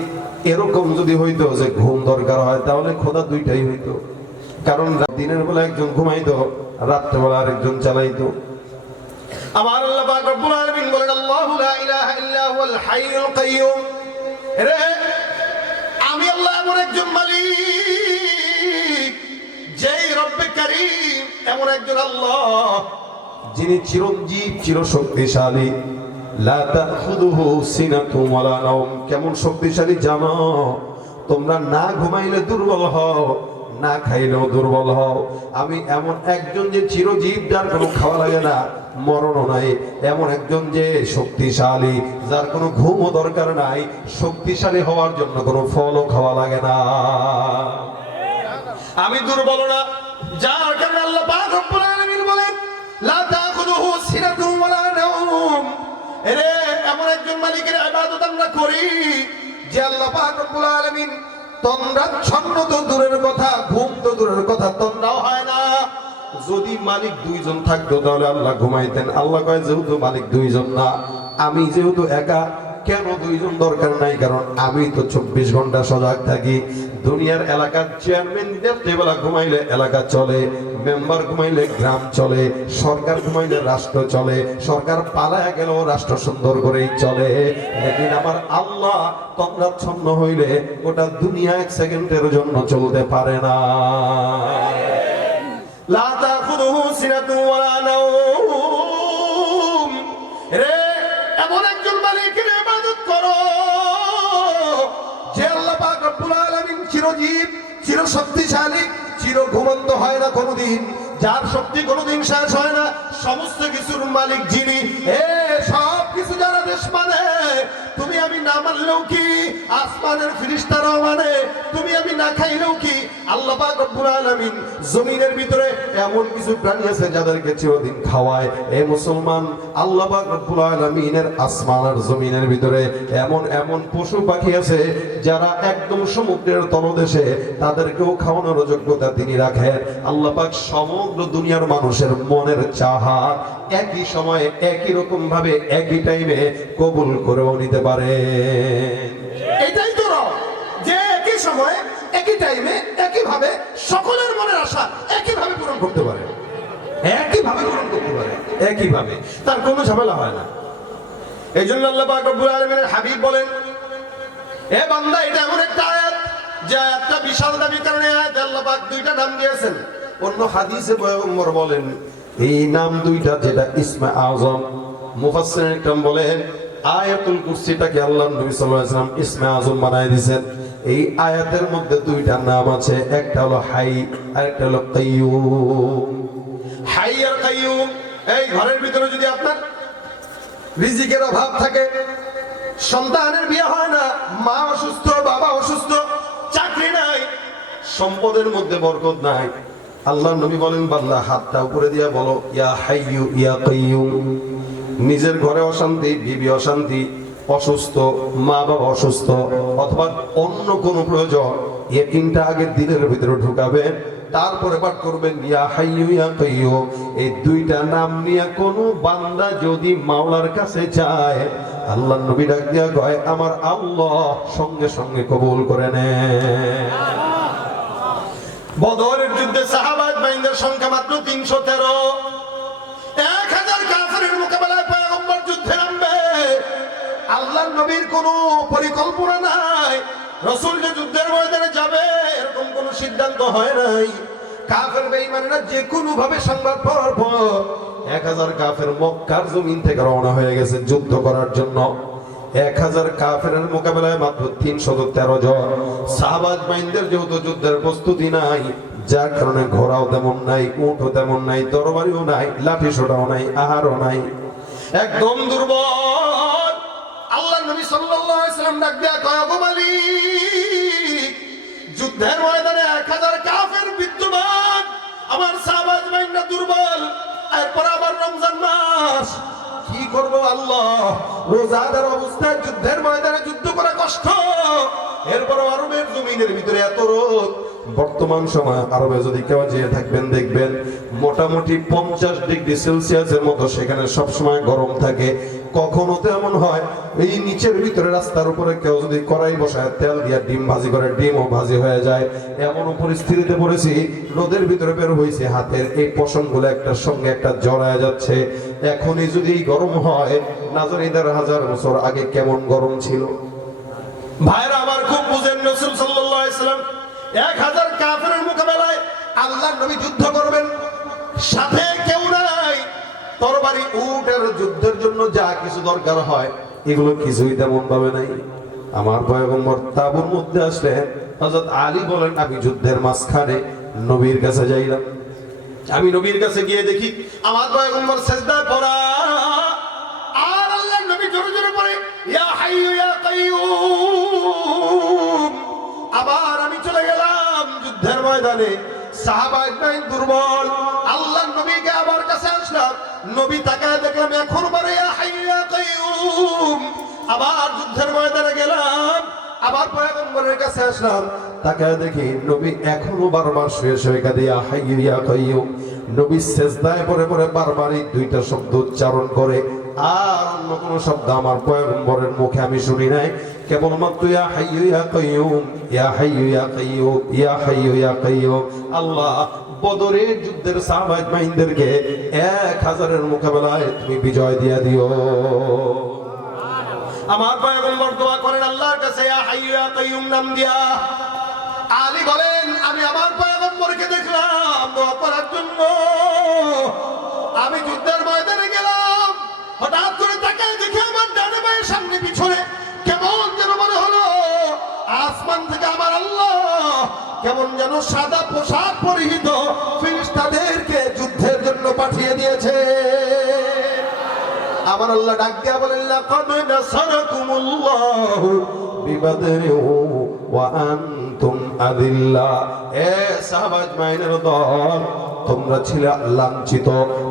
এরকম যদি হইতো যে ঘুম দরকার হয় তাহলে খোদা দুইটাই হইতো, কারণ দিনের বেলা একজন ঘুমাইতো, রাত্রেবেলা আরেকজন চালাইতো। আমার আল্লাহ পাক রব্বুল আলামিন বলেন আল্লাহু লা ইলাহা ইল্লা হুয়াল হাইয়ুল কাইয়্যুম। রে আমি আল্লাহ এমন একজন মালিক, যেই রব্বে কারীম এমন একজন আল্লাহ যিনি চিরঞ্জীব, চিরশক্তিশালী। লা তাখুযুহু সিনাতুন ওয়ালা নাওম। কেমন শক্তিশালী জানো? তোমরা না ঘুমাইলে দুর্বল হও, না খাইলেও দুর্বল হও। আমি এমন একজন যে চিরজীব, যার কোনো খাওয়া লাগে না, মরণও নাই। এমন একজন যে শক্তিশালী, যার কোনো ঘুমও দরকার নাই। শক্তিশালী হওয়ার জন্য কোনো ফলও খাওয়া লাগে না। আমি দুর্বল না, যার কারণে আল্লাহ পাক রব্বুল আলামিন বলেন লা তাখুযুহু সিনাতুন ওয়ালা নাওম। এরে এমন একজন মালিকের ইবাদত আমরা করি যে আল্লাহ পাক রব্বুল আলামিন তন্দ্রাচ্ছন্ন তো দূরের কথা, ঘুম তো দূরের কথা, তন্দ্রাও হয় না। যদি মালিক দুইজন থাকতো তাহলে আল্লাহ ঘুমাইতেন। আল্লাহ কয় যেহেতু মালিক দুইজন না, আমি যেহেতু একা, কেন দুইজন দরকার নাই, কারণ আমি তো 24 ঘন্টা সজাগ থাকি। দুনিয়ার এলাকার চেয়ারম্যান রাত্রেবেলা ঘুমাইলে এলাকা চলে, মেম্বার ঘুমাইলে গ্রাম চলে, সরকার ঘুমাইলে রাষ্ট্র চলে, সরকার পালায়া গেলেও রাষ্ট্র সুন্দর করেই চলে। লেকিন আমার আল্লাহ তন্দ্রাচ্ছন্ন হইলে ওটা দুনিয়া 1 সেকেন্ডের জন্য চলতে পারে না। লা তাখুযুহু সিনাতুন ওয়ালা নাওম। রে এমন একজন মালিকের ইবাদত করো যে আল্লাহ পাক রব্বুল আলামিন চিরজীব, চিরশক্তিশালী, চির ঘুমন্ত হয় না কোনোদিন, যার শক্তি কোনোদিন শেষ হয় না, সমস্ত কিছুর মালিক যিনি। সব কিছু যারা দেশ মানে, তুমি আমি না মানলেও কি আসমানের ফেরেশতারাও মানে, তুমি আমি না খাইলেও কি আল্লাহ পাক রব্বুল আলামিন জমিনের ভিতরে এমন কিছু প্রাণী আছে যাদেরকে চিরদিন খাওয়ায়। এ মুসলমান, আল্লাহ পাক রব্বুল আলামিনের আসমান আর জমিনের ভিতরে এমন এমন পশু পাখি আছে যারা একদম সমুদ্রের তলদেশে, তাদেরকেও খাওয়ানোর যোগ্যতা তিনি রাখেন। আল্লাহ পাক সমগ্র দুনিয়ার মানুষের মনের চাহত একই সময়ে, একই রকম ভাবে, একই টাইমে কবুল করেও নিতে পারে। এটাই তো যে একই সময়ে, একই টাইমে, একই ভাবে সকলের মনের আশা একই ভাবে পূরণ করতে পারে, একই ভাবে পূরণ করতে পারে, একই ভাবে, তার কোনো ঝামেলা হয় না। এই জন্য আল্লাহ পাক রব্বুল আলামিনের হাবিব বলেন, এ বান্দা, এটা এমন একটা আয়াত যে আয়াতটা বিশাল দাবি কারণে আয়াত আল্লাহ পাক দুইটা নাম দিয়েছেন। অন্য হাদিসে পয়গম্বর বলেন এই নাম দুইটা, যেটা ইসমে আযম, মুফাসসিরিন একরাম বলেন আয়াতুল কুরসিটাকে আল্লাহর নবী সাল্লাল্লাহু আলাইহি ওয়াসাল্লাম ইসমে আযম বানায় দিয়েছেন। এই আয়াতের মধ্যে দুইটা নাম আছে, একটা হলো হাই আর একটা হলো কাইয়ুম। হাই আর কাইয়ুম, এই ঘরের ভিতরে যদি আপনার রিজিকের অভাব থাকে, সন্তানের বিয়ে হয় না, মা অসুস্থ, বাবা অসুস্থ, চাকরি নাই, সম্পদের মধ্যে বরকত নাই, আল্লাহর নবী বলেন বান্দা হাতটা উপরে দিয়া বলো ইয়া হাইয়ু ইয়া কাইয়ুম। নিজের ঘরে অশান্তি, বিবি অশান্তি, অসুস্থ, মা বাবা অসুস্থ, অথবা অন্য কোনো প্রয়োজন, এই তিনটা আগে দিলের ভিতরে ঢুকাবেন, তারপরে পাঠ করবেন ইয়া হাইয়ু ইয়া কাইয়ুম। এই দুইটা নাম নিয়ে কোনো বান্দা যদি মাওলার কাছে যায়, আল্লাহর নবী ডাক দিয়া কয় আমার আল্লাহ সঙ্গে সঙ্গে কবুল করে নেন। বদরের যুদ্ধে সাহাবায়ে বাইনদের সংখ্যা মাত্র 313। 1000 কাফিরের মোকাবেলায় পয়গম্বর যুদ্ধে নামবে। আল্লাহর নবীর কোনো পরিকল্পনা নাই, রাসূল যে যুদ্ধের ময়দানে যাবে এরকম কোনো সিদ্ধান্ত হয় নাই। কাফের বেঈমানেরা যে কোনো ভাবে সংবাদ পাওয়ার পর 1000 কাফের মক্কার জমিন থেকে রওনা হয়ে গেছে যুদ্ধ করার জন্য। 1000 কাফেরের মোকাবেলায় মাত্র 313 জন। সাহাবায়ে বাইনদের যেহেতু যুদ্ধের প্রস্তুতি নাই, যার কারণে ঘোড়াও তেমন নাই, উটও তেমন নাই, তরবারিও নাই, লাঠি সোটাও নাই, আহারও নাই, একদম দুর্বল। আল্লাহর নবী সাল্লাল্লাহু আলাইহি ওয়াসাল্লাম ডাক দিয়া কয় আবু মালিক, যুদ্ধের ময়দানে 1000 কাফের বিদ্যমান, আমার সাহাবায়ে বাইনরা দুর্বল, এরপর আবার রমজান মাস, কি করব আল্লাহ? রোজাদার অবস্থায় যুদ্ধের ময়দানে যুদ্ধ করা কষ্ট, এরপর আরবের জমিনের ভিতরে এত রোদ। বর্তমান সময় আরবে যদি কেউ যেয়ে থাকবেন দেখবেন মোটামুটি 50 ডিগ্রি সেলসিয়াসের মতো সেখানে সবসময় গরম থাকে। কখনো তো এমন হয় এই নিচের ভিতরে রাস্তার উপরে কেউ যদি কড়াই বসায় তেল দিয়ে ডিম ভাজি করে, ডিমও ভাজি হয়ে যায়। এমন পরিস্থিতিতে পড়েছি, রোদের ভিতরে বের হয়েছে, হাতের এই পশমগুলো একটার সঙ্গে একটা জড়ায় যাচ্ছে। এখনই যদি গরম হয়, না জানি ১,৫০০ বছর আগে কেমন গরম ছিল। ভাইরা আমার খুব বুঝেন, রাসূল সাল্লাল্লাহু আলাইহি ওয়াসাল্লাম ১০০০ কাফেরের মোকাবেলায় আল্লাহর নবী যুদ্ধ করবেন, সাথে কেউ নাই। তরবারি, উট আর যুদ্ধের জন্য যা কিছু দরকার হয় এগুলো কিছুই তেমন ভাবে নাই। আমার পয়গম্বর তাঁবুর মধ্যে আসলেন। হযরত আলী বলেন, আমি যুদ্ধের মাঝখানে নবীর কাছে যাইলাম। আমি নবীর কাছে গিয়ে দেখি আমার পয়গম্বর সিজদায় পড়া, আর আল্লাহর নবী জোরে জোরে পড়ে ইয়া হাইয়ু ইয়া কাইয়ুম। আবার আমি চলে গেলাম যুদ্ধের ময়দানে, সাহাবা ইকরাম দুর্বল, আল্লাহর নবীকে আবার কাছে আসলাম, নবী তাকায় দেখলাম এখন বলে ইয়া হাইয়ু ইয়া কাইয়ুম। আবার যুদ্ধের ময়দানে গেলাম, আবার পয়গম্বরের কাছে আসলাম, তাকায় দেখি নবী এখনো বারবার শুয়ে শুয়ে কাঁদে ইয়া হাইয়ু ইয়া কাইয়ুম। নবী সিজদায় পড়ে পড়ে বারবার এই দুইটা শব্দ উচ্চারণ করে, আর অন্য কোনো শব্দ আমার পয়গম্বরের মুখে আমি শুনি নাই। কেবলমাত্র ইয়া হাইয়ু ইয়া কাইয়ুম, ইয়া হাইয়ু ইয়া কাইয়ুম, ইয়া হাইয়ু ইয়া কাইয়ুম। আল্লাহ বদরের যুদ্ধের সাহাবা ইকরামদেরকে ১০০০-এর মোকাবেলায় তুমি বিজয় দিয়া দিও। আমার পয়গম্বর দোয়া করেন আল্লাহর কাছে ইয়া হাইয়ু ইয়া কাইয়ুম নাম দিয়া। আলী বলেন, আমি আমার পয়গম্বরকে দেখলাম দোয়া করার জন্য। আমি যুদ্ধের ময়দানে গেলাম, হঠাৎ করে তাকায় দেখে আমার ডানে বাঁয়ে সামনে পিছনে কেমন যেন মনে হলো আসমান থেকে আমার আল্লাহ কেমন যেন সাদা পোশাক পরিহিত ফেরেশতাদেরকে যুদ্ধের জন্য পাঠিয়ে দিয়েছে। আমার আল্লাহ ডাক দিয়া বলেন, লাকাদ নাসারাকুমুল্লাহু বিবাদরিন ওয়া আনতুম আযিল্লা। এ সাহাবা ইকরামের দল, তোমরা ছিলে লাঞ্ছিত,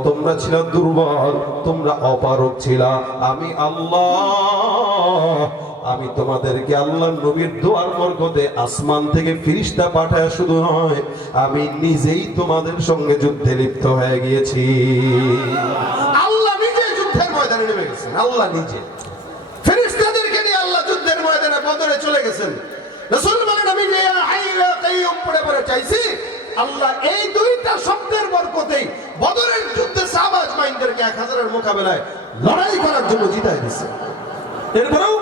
তোমরা ছিলে দুর্বল, তোমরা অপারগ ছিলা। আমি আল্লাহ, আমি তোমাদেরকে আল্লাহর নবীর দোয়ার বরকতে আসমান থেকে ফেরেশতা পাঠায় শুধু নয়, আমি নিজেই তোমাদের সঙ্গে যুদ্ধে লিপ্ত হয়ে গিয়েছি। আল্লাহ নিজে যুদ্ধের ময়দানে নেমে গেছেন, আল্লাহ নিজে ফেরেশতাদেরকে নিয়ে আল্লাহ যুদ্ধের ময়দানে বদরে চলে গেছেন। রাসূল বলেন, আমি যে ইয়া হাইয়ু ইয়া কাইয়ুম পড়ে পড়ে চাইছি, আল্লাহ এই দুইটা শব্দের বরকতেই বদরের যুদ্ধে সাহাবা ইকরামদেরকে ১০০০-এর মোকাবেলায় লড়াই করার জন্য জিতাই দিয়েছে। এরপরেও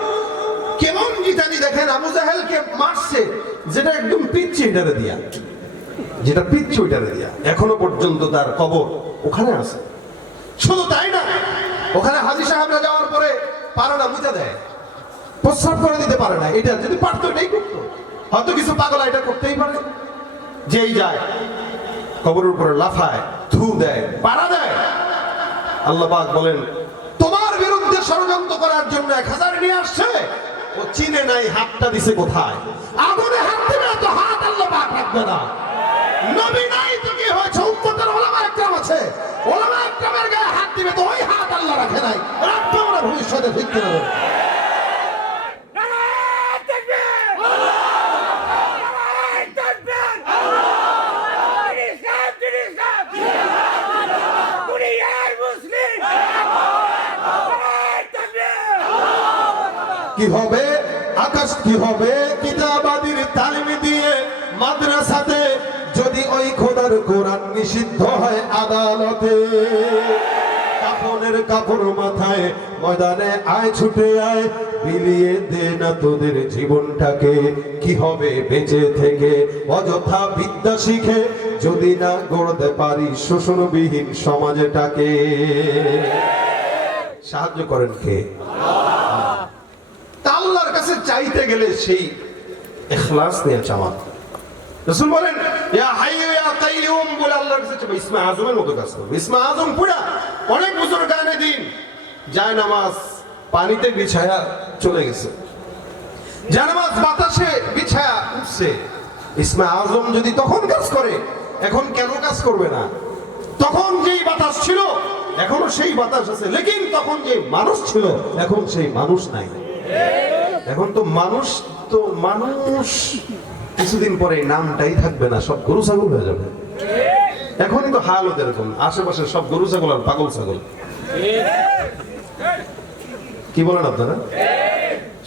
কেমন জিতানি দেখেন, আবু জাহেলকে মারছে, যেটা একদম পিচ্ছি এটারে দিয়া, যেটা পিচ্ছি ওইটারে দিয়া, এখনো পর্যন্ত তার কবর ওখানে আছে। শুধু তাই না, ওখানে হাজী সাহেবরা যাওয়ার পরে পারে না, মুছে দেয়, প্রস্রাব করে দিতে পারে না। এটা যদি পারতো এটাই করতো। হয়তো কিছু পাগলা এটা করতেই পারে, যেই যায় কবরের উপরে লাফায়, থু দেয়, পাড়া দেয়। আল্লাহ পাক বলেন, তোমার বিরুদ্ধে ষড়যন্ত্র করার জন্য ১০০০ নিয়ে আসছে, ও চিনে নাই হাতটা দিছে কোথায়। আগুনে হাত দিবে তো হাত আল্লাহ পাক রাখবে না। নবী নাই তো কি হয়েছে, উম্মতের উলামা একরাম আছে, উলামা একরামের গায়ে হাত দিবে তো ওই হাত আল্লাহ রাখে নাই, রাখবে না ভবিষ্যতে। ঠিক কিনা বলেন? কি হবে আকাশ, কি হবে কিতাবাদির তালিম দিয়ে মাদ্রাসাতে, যদি ওই খোদার কোরআন নিষিদ্ধ হয় আদালতে। কাফনের কাপড় মাথায় ময়দানে আয়, ছুটে আয়, বিলিয়ে দে না তোদের জীবনটাকে। কি হবে বেঁচে থেকে অযথা বিদ্যা শিখে, যদি না গড়তে পারি শোষণবিহীন সমাজটাকে। সাহায্য করেন কে? আল্লাহর কাছে চাইতে গেলে সেই ইখলাস নিয়ে চাওয়া। রাসূল বলেন, ইয়া হাইয়ু ইয়া কাইয়ুম বলে আল্লাহর কাছে চাইবে। ইসমে আজমের মতো কাজ করবে। ইসমে আজম পুরা অনেক বুজুর্গানে দিন যায় নামাজ পানিতে বিছায়া চলে গেছে, যায় নামাজ বাতাসে বিছায়া উঠছে। ইসমে আজম যদি তখন কাজ করে, এখন কেন কাজ করবে না? তখন যেই বাতাস ছিল এখনো সেই বাতাস আছে, লেকিন তখন যে মানুষ ছিল এখন সেই মানুষ নাই। এখন তো মানুষ কিছুদিন পরে নামটাই থাকবে না, সব গরু ছাগল হয়ে যাবে। এখনই তো হাল এরকম, আশেপাশে সব গরু ছাগল আর পাগল ছাগল। কি বলেন আপনারা?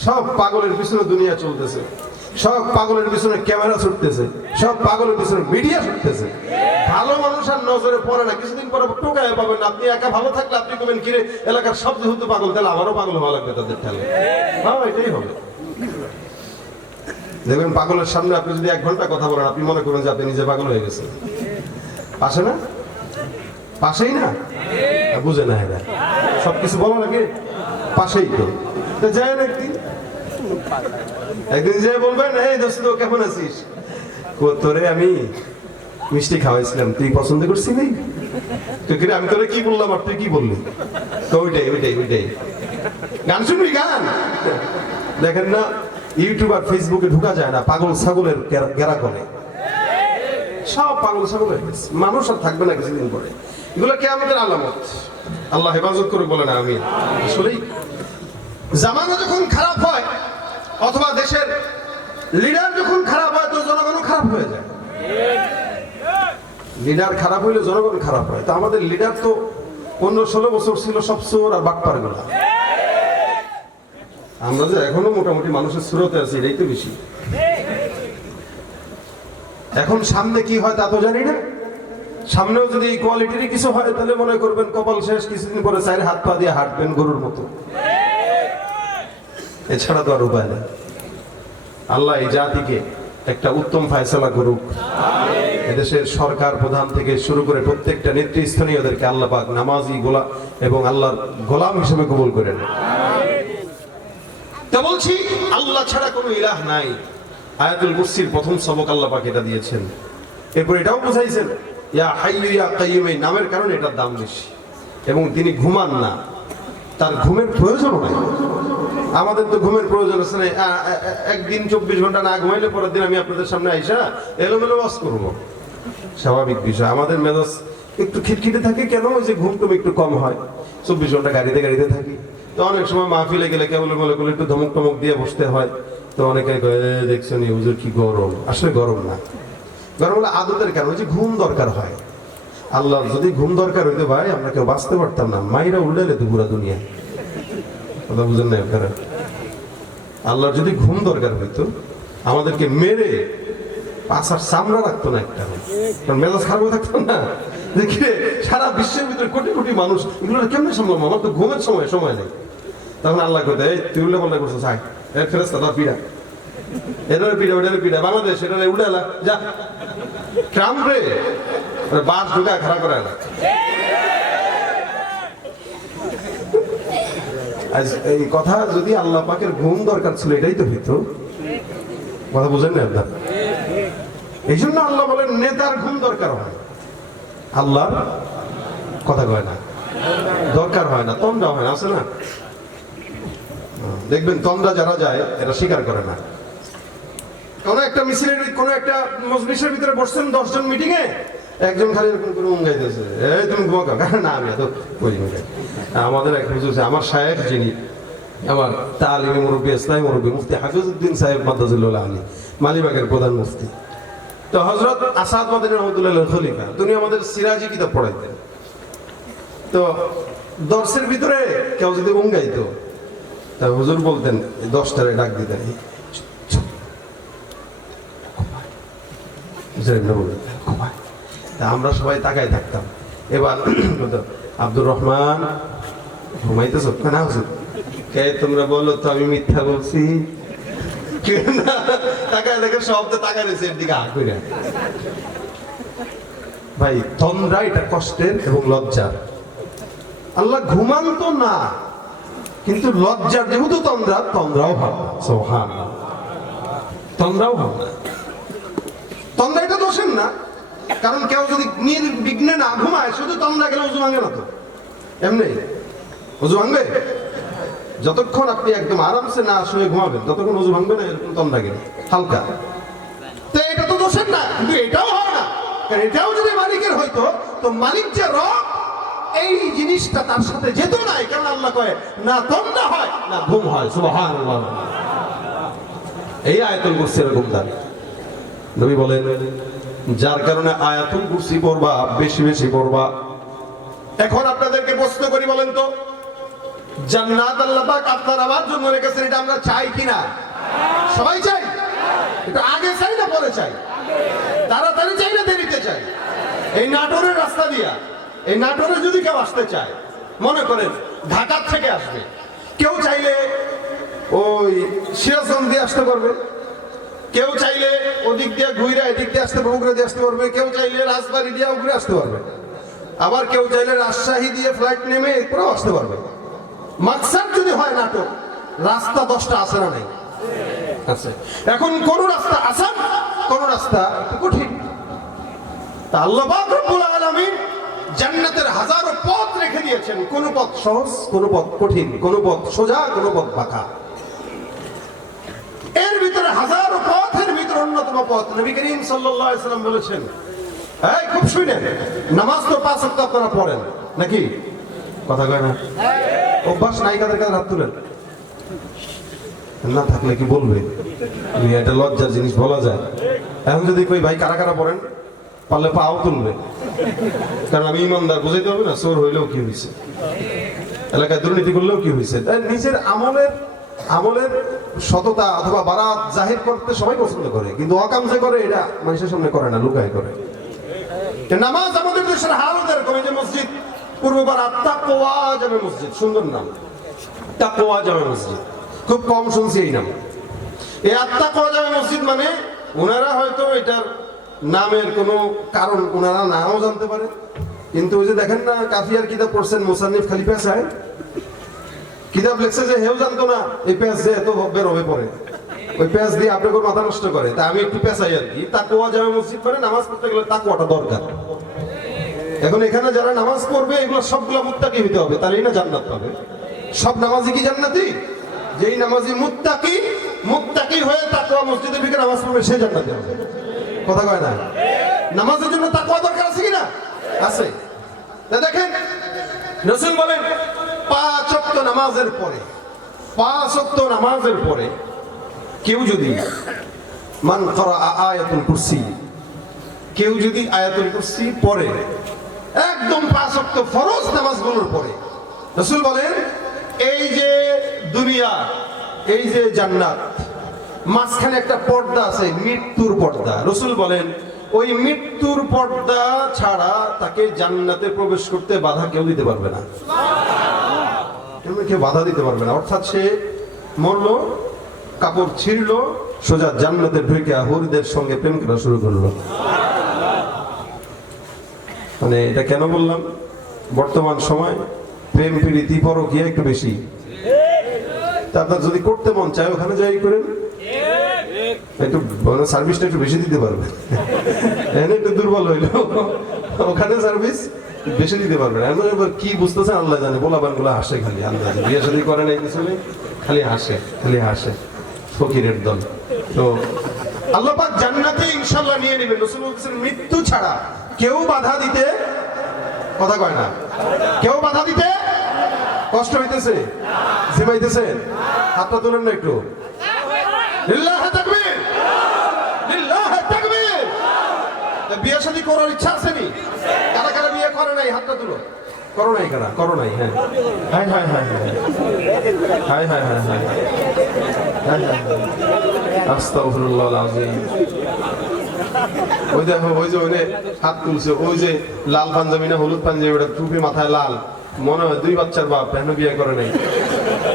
সব পাগলের পিছনে দুনিয়া চলতেছে, সব পাগলের পিছনে ক্যামেরা ছুটতেছে, সব পাগলের পিছনে মিডিয়া ছুটতেছে। ভালো মানুষ আর নজরে পড়ে না, কিছুদিন পরে টোকায় পাবেন। আপনি একা ভালো থাকলে আপনি কবেন কিরে এলাকার সব যেহেতু পাগল, তাহলে আমারও পাগল হওয়া লাগবে তাদের ঠেলে। হ্যাঁ, এটাই হবে। দেখবেন পাগলের সামনে আপনি যদি 1 ঘন্টা কথা বলেন, আপনি মনে করবেন যে আপনি নিজে পাগল হয়ে গেছেন। পাশে না, পাশেই না, বুঝে না এরা সবকিছু বলা লাগে পাশেই তো যায় না। একদিন যে বলবেন, এই দোস্ত কেমন আছিস? তোরে আমি মিষ্টি খাওয়াইছিলাম, তুই পছন্দ করছিলি? তুই কি, আমি তোরে কি বললাম আর তুই কি বললি? তো ওইটাই ওইটাই ওইটাই। গান শুনবি? গান দেখেন না, ইউটিউব আর ফেসবুকে ঢুকা যায় না, পাগল ছাগলের গেরা করে। সব পাগল ছাগল হয়ে গেছে, মানুষ আর থাকবে না কিছুদিন পরে। এগুলো কিয়ামতের আলামত। আল্লাহ হেফাজত করে বলে না আমি। আসলেই জামানা যখন খারাপ হয় অথবা দেশের লিডার যখন খারাপ হয়, তো জনগণও খারাপ হয়ে যায়। লিডার খারাপ হইলে জনগণ খারাপ হয়। তো আমাদের লিডার তো 15-16 বছর ছিল সব চোর আর বাটপার গুলা। আমরা যে এখনো মোটামুটি মানুষের স্রোতে আছি, এটাই তো বেশি। এখন সামনে কি হয় তা তো জানি না। সামনেও যদি এই কোয়ালিটির কিছু হয়, তাহলে মনে করবেন কপাল শেষ। কিছুদিন পরে 4 হাত পা দিয়ে হাঁটবেন গরুর মতো, এছাড়া তো আর উপায় নেই। আল্লাহ এই জাতিকে একটা উত্তম ফায়সালা করুক। এদেশের সরকার প্রধান থেকে শুরু করে প্রত্যেকটা নেতৃস্থানীয়দেরকে আল্লাহ পাক নামাজি গোলাম এবং আল্লাহর গোলাম হিসেবে কবুল করেন। তা বলছি, আল্লাহ ছাড়া কোনো ইলাহ নাই। আয়াতুল কুরসির প্রথম সবক আল্লাহ পাক এটা দিয়েছেন। এরপর এটাও বুঝাইছেন, ইয়া হাইয়্যু ইয়া কাইয়্যুম, এই নামের কারণে এটার দাম বেশি। এবং তিনি ঘুমান না, তার ঘুমের প্রয়োজন নাই। আমাদের তো ঘুমের প্রয়োজন আছে না। একদিন 24 ঘন্টা না ঘুমাইলে পরের দিন আমি আপনাদের সামনে আইসা এলোমেলো ওয়াজ করবো, স্বাভাবিক বিষয়। আমাদের মেজাজ একটু খিটখিটে থাকে, কেন? ওই যে ঘুম টুম একটু কম হয়, 24 ঘন্টা গাড়িতে থাকি। তো অনেক সময় মাহফিলে গেলে কেবল মনে করলে একটু ধমক টমক দিয়ে বসতে হয়। তো অনেকে দেখছেন হুজুর কি গরম। আসলে গরম না, গরম হলে আদতের কারণ। যে ঘুম দরকার হয়, আল্লাহ যদি ঘুম দরকার হইতে ভাই আমরা কেউ বাঁচতে পারতাম না। মাইরা উল্টাইলে তো পুরা দুনিয়া। কথা বুঝেন না আপনারা? আল্লাহর যদি ঘুম দরকার হইতো, আমাদেরকে মেরে পাছার চামড়া রাখতো না একটা, কারণ মেজাজ খারাপ থাকতো না। দেখে সারা বিশ্বের ভিতরে কোটি কোটি মানুষ, এগুলো কেমনে সম্ভব? আমার তো ঘুমের সময় নেই। তখন আল্লাহ কইতে, এই তুই উল্লে পাল্লা করছিস, আয় ফেরেশতা দাও পিড়া, এটারে পিড়া ওটারে পিড়া, বাংলাদেশ এটারে উড়ালা যা, ট্রাম্প রে বাস ঢুকা খাড়া করে না। এই কথা যদি আল্লাহ পাকের ঘুম দরকার ছিল, এটাই তো হইতো। কথা বুঝেন না আপনার? এই জন্য আল্লাহ বলেন নেতার ঘুম দরকার হয়, আল্লাহর কথা কয় না, দরকার হয় না, তন্দ্রা হয় না। আছে না, দেখবেন তন্দ্রা যারা যায় এরা স্বীকার করে না। কোন একটা মিছিলের, কোন একটা মজলিসের ভিতরে বসছেন 10 জন মিটিং এ, একজন খালি এরকম করে উঙ্গাইতেছে, এই তুমি ঘুমাও। না আমি এত করি না। আমাদের এক হুজুর, আমার শায়েখ যিনি, আমার তালিমি মুরব্বী, ইসলামী মুরব্বী মুফতি হাফিজউদ্দিন সাহেব মাদ্দাজিল্লাহ আলী, মালিবাগের প্রধান মুফতি। তো হযরত আসাদ মাদানী রহমাতুল্লাহ খলিফা, তিনি আমাদের সিরাজি কিতাব পড়াইতেন। তো দর্শের ভিতরে কেউ যদি উঙ্গাইতো, তা হুজুর বলতেন 10টারে ডাক দিতেন, আমরা সবাই তাকাই থাকতাম। এবার আব্দুর রহমান ঘুমাইতেছ না হুজুর? কে তোমরা বলো তো আমি মিথ্যা বলছি? তাকায় দেখে সব তো তাকায় রয়েছে এর দিকে আগ করে। ভাই তন্দ্রা এটা কষ্টের এবং লজ্জার। আল্লাহ ঘুমান তো না, কিন্তু লজ্জার যেহেতু তন্দ্রাও হয়। সুবহানাল্লাহ, তন্দ্রাও হয় না। তন্দ্রা এটা দোষের না, কারণ কেউ যদি নির্বিঘ্নে না ঘুমায়, শুধু তন্দ্রা গেলে উজু ভাঙে না তো। এমনি উজু ভাঙবে? যতক্ষণ আপনি একদম আরামসে না শুয়ে ঘুমাবেন ততক্ষণ উজু ভাঙবে না, এরকম তন্দ্রা গেলে হালকা। তো এটা তো দোষের না, কিন্তু এটাও হয় না। কারণ এটাও যদি মালিকের হয়তো, তো মালিক যে রব, এই জিনিসটা তার সাথে যেত নাই। কারণ আল্লাহ কয় না তন্দ্রা হয় না ঘুম হয়। সুবহানাল্লাহ। এই আয়াতুল কুরসি এরকম দাবি। নবী বলেন, যার কারণে আয়াতুল কুরসি পড়বা, বেশি বেশি পড়বা। এখন আপনাদেরকে প্রশ্ন করি, বলেন তো, জান্নাত আল্লাহ পাক আপনার আমার জন্য রেখেছেন, এটা আমরা চাই কিনা? সবাই চাই। এটা আগে চাই না পরে চাই? তাড়াতাড়ি চাই না দেরিতে চাই? এই নাটোরের রাস্তা দিয়া, এই নাটোরে যদি কেউ আসতে চায়, মনে করেন ঢাকার থেকে আসবে, কেউ চাইলে ওই সিরাজগঞ্জ দিয়ে আসতে পারবে, কেউ চাইলে ওদিক দিয়ে ঘুরে এদিক দিয়ে আসতে বগুড়া দিয়ে আসতে পারবে, কেউ চাইলে রাজবাড়ি দিয়ে ঘুরে আসতে পারবে, আবার কেউ চাইলে রাজশাহী দিয়ে ফ্লাইট নেমে এরপরেও আসতে পারবে। মাকসাদ যদি হয় নাটক, রাস্তা 10টা আছে না নাই? আছে। এখন কোন রাস্তা আসান, কোন রাস্তা কঠিন। তা আল্লাহ পাক রব্বুল আলামিন জান্নাতের হাজারো পথ রেখে দিয়েছেন, কোন পথ সহজ, কোন পথ কঠিন, কোন পথ সোজা, কোন পথ বাঁকা। এর ভিতরে হাজারো পথের ভিতরে অন্যতম পথ নবী করিম সাল্লাল্লাহু আলাইহি ওয়াসাল্লাম বলেছেন, এই খুব শুনেন, নামাজ তো 5 ওয়াক্ত আপনারা পড়েন নাকি? কথা কয় না? অভ্যাস নাই কাদের কাদের হাত তুলেন? না থাকলে কি বলবে? এটা লজ্জার জিনিস বলা যায়। এখন যদি কই ভাই কারা কারা পড়েন, পারলে পাও তুলবে, কারণ আমি ইমানদার, বুঝাইতে হবে না? চোর হইলেও কি হয়েছে, এলাকায় দুর্নীতি করলেও কি হয়েছে? তাই নিজের আমলের সততা অথবা বারাত জাহির করতে সবাই পছন্দ করে, কিন্তু অকাম যে করে এটা মানুষের সামনে করে না, লুকায় করে। নামাজ আমাদের দেশের হালত এরকম। এই যে মসজিদ পূর্ববার তাকওয়া জামে মসজিদ, সুন্দর নাম, তাকওয়া জামে মসজিদ, খুব কম শুনছি এই নাম। এই তাকওয়া জামে মসজিদ মানে ওনারা হয়তো এটার নামের কোনো কারণ ওনারা নাও জানতে পারে, কিন্তু ওই যে দেখেন না কাফিয়ার কিতাব পড়ছেন মুসান্নিফ খালি পেশায় কিতাব লিখছে যে হেও জানতো না এই পেঁয়াজ যে এত বের হবে পরে, ওই পেঁয়াজ দিয়ে আপনাকে মাথা নষ্ট করে। তা আমি একটু পেঁচাই আর কি। তাকওয়া জামে মসজিদ মানে নামাজ পড়তে গেলে তাকওয়াটা দরকার। এখন এখানে যারা নামাজ পড়বে এগুলো সবগুলো মুত্তাকি হইতে হবে, তাহলেই না জান্নাত পাবে। সব নামাজি কি জান্নাতি? যেই নামাজি মুত্তাকি হয়ে তাকওয়া মসজিদে ঢুকে নামাজ পড়বে সে জান্নাতি হবে। কথা কয় না? নামাজের জন্য তাকওয়া দরকার আছে কিনা? আছে। দেখেন রাসূল বলেন 5 ওয়াক্ত নামাজের পরে কেউ যদি মান করা আয়াতুল কুরসি, কেউ যদি আয়াতুল কুরসি পড়ে একদম 5 ওয়াক্ত ফরজ নামাজগুলোর পরে, রাসূল বলেন এই যে দুনিয়া, এই যে জান্নাত, মাঝখানে একটা পর্দা আছে, মৃত্যুর পর্দা। রাসূল বলেন ওই মৃত্যুর পর্দা ছাড়া তাকে জান্নাতে প্রবেশ করতে বাধা কেউ দিতে পারবে না। কেউ বাধা দিতে পারবে না। অর্থাৎ সে মরলো, কাপড় ছিঁড়লো, সোজা জান্নাতে ঢুকে হুরদের সঙ্গে প্রেম করা শুরু করলো। মানে এটা কেন বললাম? বর্তমান সময় প্রেম প্রীতি পরকীয়া একটু বেশি। তারপর যদি করতে মন চায় ওখানে যাই করেন, একটু সার্ভিসটা একটু বেশি দিতে পারবে। এখানে একটু দুর্বল হইলো, ওখানে সার্ভিস বেশি দিতে পারবে না। এবার কি বুঝতেছেন আল্লাহ জানে। বলাবান গুলো হাসে খালি, আল্লাহ বিয়ে শাদী করে নাই কিছু নেই, খালি হাসে ফকিরের দল। তো আল্লাহ পাক জান্নাতে ইনশাআল্লাহ নিয়ে নেবেন। রাসূল বলেছেন মৃত্যু ছাড়া কেউ বাধা দিতে, কথা কয় না, কেউ বাধা দিতে কষ্ট হইতেছে, জিমাইতেছে, হাতটা তুলেন না একটু। লিল্লাহি তাকবীর, লিল্লাহি তাকবীর। বিয়ে শাদী করার ইচ্ছা আছে নি? কারা কারা বিয়ে করে নাই হাতটা তুলো। করো নাই কারা? করো নাই? হ্যাঁ, hi hi hi hi hi hi hi hi আস্তাগফিরুল্লাহল আযীম। ওই দেখো, ওই যে ওই হাত তুলছে, ওই যে লাল পাঞ্জাবি না হলুদ পাঞ্জাবি, ওটা টুপি মাথায় লাল, মনে হয় 2 বাচ্চার বাপ, এখনো বিয়ে করে নাই।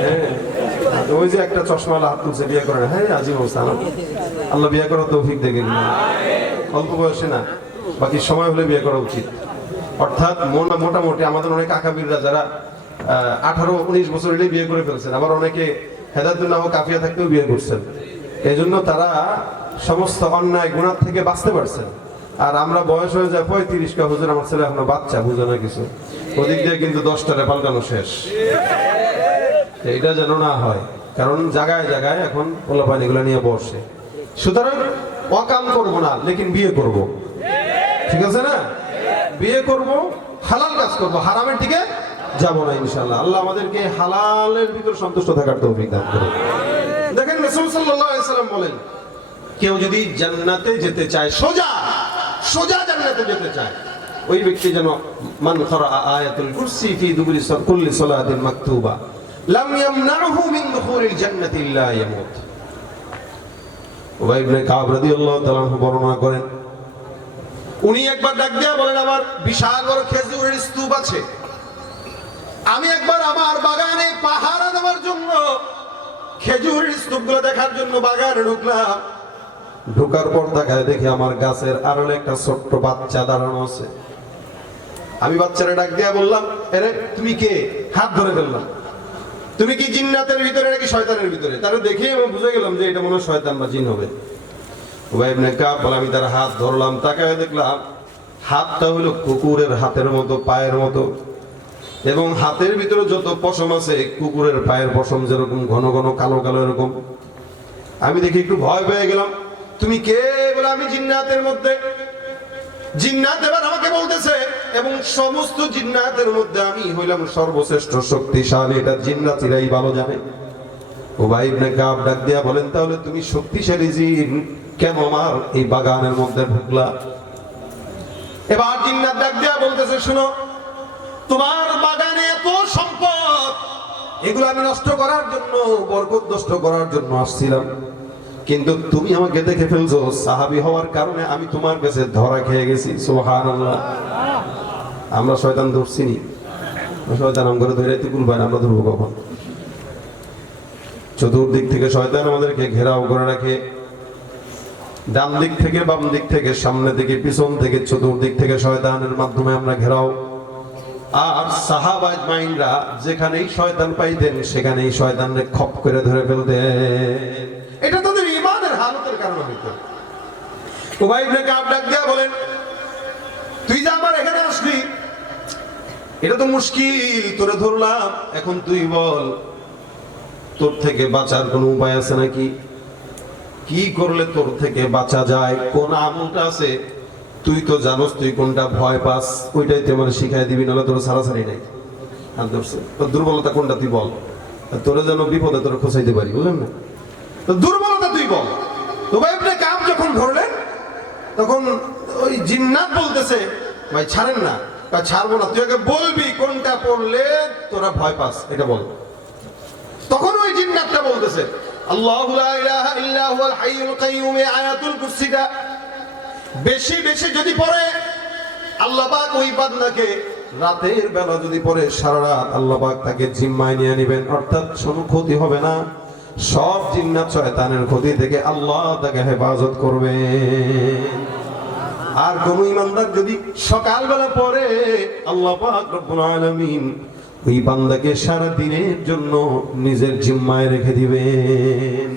হ্যাঁ, ওই যে একটা চশমাওয়ালা হাত তুলছে, বিয়ে করে না। হ্যাঁ, আজিব অবস্থা। আল্লাহ বিয়ে করার তৌফিক দেখে, অল্প বয়সে না, বাকি সময় হলে বিয়ে করা উচিত। অর্থাৎ মোটামুটি আমাদের অনেক আকাবিররা যারা 18-19 বছর হলেই বিয়ে করে ফেলছেন, আবার অনেকে হেদায়েতুল্লাহ কাফিয়া থাকতেও বিয়ে করছেন। এই জন্য তারা সমস্ত অন্যায় গুনাহ থেকে বাঁচতে পারছেন। আর আমরা বয়স হয়ে যায় 35, কা হুজুর আমার ছেলে এখনো বাচ্চা, বুঝে না কিছু, ওদিক দিয়ে কিন্তু 10টারে পাল্টানো শেষ। এটা যেন না হয়, কারণ জায়গায় জায়গায় এখন পোলাপান এগুলো নিয়ে বসে। সুতরাং অকাম করবো না, লেকিন বিয়ে করব, ঠিক আছে না? বিয়ে করব, হালাল কাজ করব, হারামের দিকে যাব না ইনশাআল্লাহ। আল্লাহ আমাদেরকে হালালের ভিতর সন্তুষ্ট থাকার তৌফিক দান করুন। দেখেন রাসূল সাল্লাল্লাহু আলাইহি ওয়াসাল্লাম বলেন কেউ যদি জান্নাতে যেতে চায়, সোজা জান্নাতে যেতে চায়, ওই ব্যক্তি যেন মান করা আয়াতুল কুরসি ফি দুবুরি কুল্লি সালাতিন মাকতুবা, লাম ইয়ামনাহু মিন দুখুলিল জান্নাতি ইল্লা ইয়ামুত। উবাই ইবনে কাব রাদিয়াল্লাহু তাআলা বর্ণনা করেন, উনি একবার ডাক দিয়া বলেন, আমার বিশাল বড় খেজুরের স্তূপ আছে, আমি একবার আমার বাগানে পাহারা দেওয়ার জন্য খেজুরের স্তূপগুলো দেখার জন্য বাগানে ঢুকলাম। ঢোকার পর তাকায় দেখি আমার গাছের আড়ালে একটা ছোট্ট বাচ্চা দাঁড়ানো আছে। আমি বাচ্চারা ডাক দিয়া বললাম, আরে তুমি কে? হাত ধরে ফেললাম। তুমি কি জিন্নাতের ভিতরে নাকি শয়তানের ভিতরে? তারা দেখে আমি বুঝে গেলাম যে এটা মনে হয় শয়তান বা জিন হবে। উবাই ইবনে কাব বলে, আমি তার হাত ধরলাম, তাকায় দেখলাম হাতটা হলো কুকুরের হাতের মতো, পায়ের মতো, এবং হাতের ভিতরে যত পশম আছে কুকুরের পায়ের পশম যেরকম ঘন ঘন কালো কালো এরকম। আমি দেখি একটু ভয় পেয়ে গেলাম। তুমি কে? বলে, আমি জিন্নাতের মধ্যে। জিন্নাত এবার আমাকে বলতেছে, এবং সমস্ত জিন্নাতের মধ্যে আমি হইলাম সর্বশ্রেষ্ঠ শক্তিশালী, এটা জিন্নাতিরাই ভালো জানে। উবাই ইবনে কাব ডাক দিয়া বলেন, তাহলে তুমি শক্তিশালী জিন, কেন আমার এই বাগানের মধ্যে ঢুকলা? এবার জিন্নাত ডাক দিয়া বলতেছে, শুনো, তোমার বাগানে এত সম্পদ, এগুলো আমি নষ্ট করার জন্য, বরকত নষ্ট করার জন্য আসছিলাম, কিন্তু তুমি আমাকে দেখে ফেলছো, সাহাবী হওয়ার কারণে আমি তোমার কাছে ধরা খেয়ে গেছি। সুবহানাল্লাহ। আমরা শয়তান ধরছি নি? শয়তান আমগরে ধরে তুলবে না, আমরা ধরবো কখন? চতুর্দিক থেকে শয়তান আমাদেরকে ঘেরাও করে রাখে, ডান দিক থেকে বাম দিক থেকে, সামনে থেকে পিছন থেকে, চতুর্দিক থেকে শয়তানের মাধ্যমে আমরা ঘেরাও। আর সাহাবা আজমাইনরা যেখানেই শয়তান পাইতেন সেখানেই শয়তানকে খপ করে ধরে ফেলতেন। এটা তাদের ঈমানের হালতের কারণে হইতো। উবাই ইবনে কাব ডাক দিয়া বলেন, তুই যে আমার এখানে আসলি, এটা তো মুশকিল, তোরে ধরলাম, এখন তুই বল তোর থেকে বাঁচার কোনো উপায় আছে নাকি? কি করলে তোর থেকে বাঁচা যায়? কোন আমলটা আছে? তুই তো জানোস তুই কোনটা ভয় পাস, ওইটাই তুই আমার শিখাই দিবি, নাহলে তোর সারাসারি নাই। আর ধরছে তোর দুর্বলতা কোনটা তুই বল, তোরে যেন বিপদে তোর খোঁচাইতে পারি, বুঝলেন না? তো দুর্বলতা তুই বল। উবাই ইবনে কাব যখন ধরলেন, তখন ওই জিন্নাত বলতেছে, ভাই ছাড়েন না। ছাড়বো না, তুই আগে বলবি কোনটা পড়লে তোরা ভয় পাস, এটা বল। তখন ওই জিন্নাতটা বলতেছে, আল্লাহু লা ইলাহা ইল্লা হুয়াল হাইয়ুল কাইয়্যুম, আয়াতুল কুরসিটা বেশি বেশি যদি পড়ে, আল্লাহ পাক ওই বান্দাকে রাতের বেলা যদি পড়ে সারা রাত, আল্লাহ পাক তাকে জিম্মায় নিয়ে নেবেন, অর্থাৎ কোনো ক্ষতি হবে না। সব জিন্নাত শয়তানের ক্ষতি থেকে আল্লাহ তাকে হেফাজত করবে। আর কোন ইমানদার যদি সকালবেলা পড়ে, আল্লাহ পাক রব্বুল আলামিন ওই বান্দাকে সারা দিনের জন্য নিজের জিম্মায় রেখে দিবেন।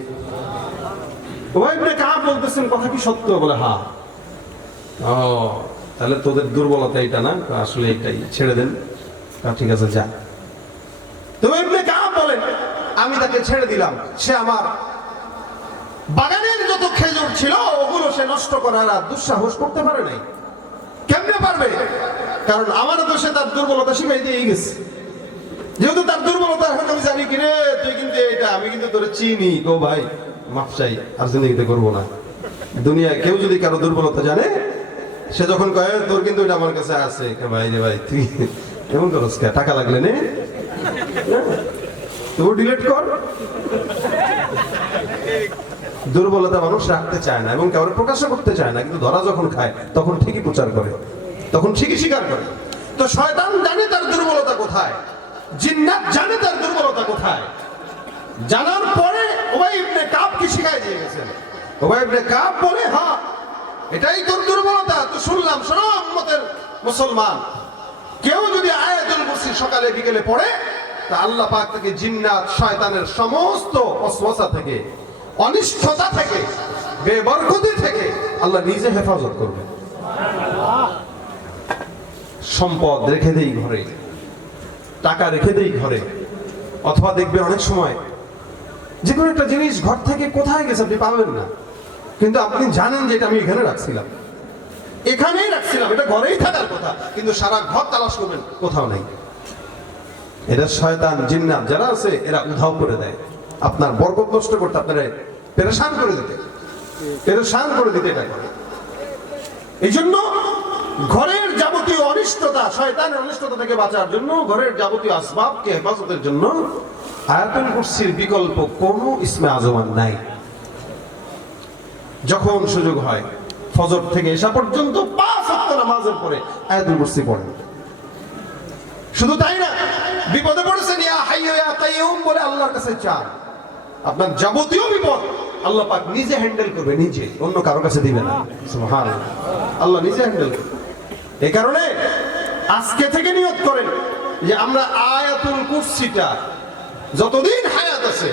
উবাই ইবনে কাব বলতেছেন, কথা কি সত্য? বলে, হ্যাঁ। ও, তাহলে তোদের দুর্বলতা এটা না, আসলে এটাই, ছেড়ে দেন। ঠিক আছে, যা। উবাই ইবনে কাব বলেন, আমি তাকে ছেড়ে দিলাম। সে আমার বাগানের যত খেজুর ছিল ওগুলো সে নষ্ট করার আর দুঃসাহস করতে পারে নাই। কেমনে পারবে? কারণ আমারও তো সে তার দুর্বলতা শিখাই দিয়ে গেছে। যেহেতু তার দুর্বলতা এখন আমি জানি, কিরে তুই কিন্তু এটা, আমি কিন্তু তোর চিনি, ও ভাই মাফ চাই, আর জিন্দেগিতে করবো না। দুনিয়ায় কেউ যদি কারো দুর্বলতা জানে, সে যখন কয়ে তোর কিন্তু এটা আমার কাছে আছে, ভাই রে ভাই তুই এমন করস কে, টাকা লাগলে নে, তুই ডিলিট কর। দুর্বলতা মানুষ রাখতে চায় না এবং কাউকে প্রকাশ করতে চায় না, কিন্তু ধরা যখন খায় তখন ঠিকই প্রচার করে, তখন ঠিকই স্বীকার করে। তো শয়তান জানে তার দুর্বলতা কোথায়, জিন্নাত জানে তার দুর্বলতা কোথায়। জানার পরে উবাই ইবনে কাব কি শিখাই দিয়ে গেছেন। উবাই ইবনে কাব বলে, হ্যাঁ এটাই তোর দুর্বলতা। তো শুনলাম, শোনো উম্মতের মুসলমান, কেউ যদি আয়াতুল কুরসি সকালে বিকেলে পড়ে, তা আল্লাহ পাক তাকে জিন্নাত শয়তানের সমস্ত ওয়াসওয়াসা থেকে, অনিষ্টতা থেকে, বেবরকতি থেকে আল্লাহ নিজে হেফাজত করবে। সম্পদ রেখে দেই ঘরে, টাকা রেখে দেই ঘরে, অথবা দেখবে অনেক সময় যে কোনো একটা জিনিস ঘর থেকে কোথায় গেছে আপনি পাবেন না, কিন্তু আপনি জানেন যে এটা আমি এখানে রাখছিলাম, এখানেই রাখছিলাম, এটা ঘরেই থাকার কথা, কিন্তু সারা ঘর তালাশ করবেন, কোথাও নেই। এটা শয়তান জিন্নাত যারা আছে এরা উধাও করে দেয়, আপনার বরকত নষ্ট করতে, আপনারা পেরেশান করে দিতে, এটা করে। এই জন্য ঘরের যাবতীয় অনিষ্টতা, শয়তানের অনিষ্টতা থেকে বাঁচার জন্য, ঘরের যাবতীয় আসবাবকে হেফাজতের জন্য আয়াতুল কুরসির বিকল্প কোনো ইসমে আজমান নাই। যখন সুযোগ হয় ফজর থেকে এশা পর্যন্ত 5 ওয়াক্ত নামাজের পরে আয়াতুল কুরসি পড়েন। শুধু তাই না, বিপদে পড়েছেন ইয়া হাইয়্যু ইয়া কাইয়্যুম বলে আল্লাহর কাছে চান, আপনার যাবতীয় বিপদ আল্লাহ পাক নিজে হ্যান্ডেল করবে, নিজে, অন্য কারো কাছে দিবে না। সুবহানাল্লাহ, আল্লাহ নিজে হ্যান্ডেল করবে। এই কারণে আজকে থেকে নিয়ত করেন যে আমরা আয়াতুল কুরসিটা যতদিন হায়াত আছে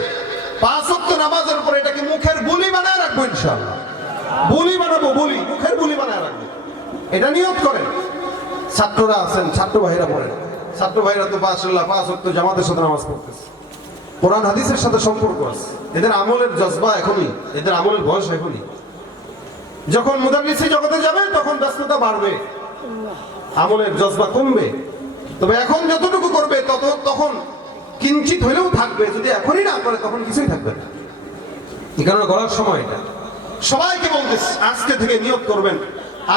5 ওয়াক্ত নামাজের পরে এটাকে মুখের বুলি বানায় রাখবো ইনশাআল্লাহ। বুলি বানাবো, বুলি, মুখের বুলি বানায় রাখবো, এটা নিয়ত করেন। ছাত্ররা আছেন, ছাত্র ভাইরা পড়েন। ছাত্র ভাইরা তো মাশাআল্লাহ 5 ওয়াক্ত জামাতের সাথে নামাজ পড়তেছে, কোরআন হাদিসের সাথে সম্পর্ক আছে, এদের আমলের জজবা এখনই, এদের আমলের বয়স এখনই। যখন মুদাররিসি জগতে যাবে তখন ব্যস্ততা বাড়বে, আমলের জজবা কমবে। তবে এখন যতটুকু করবে তখন কিঞ্চিত হলেও থাকবে, যদি এখনই না করে তখন কিছুই থাকবে না। এই কারণে করার সময় এটা সবাইকে বলতেছি, আজকে থেকে নিয়ত করবেন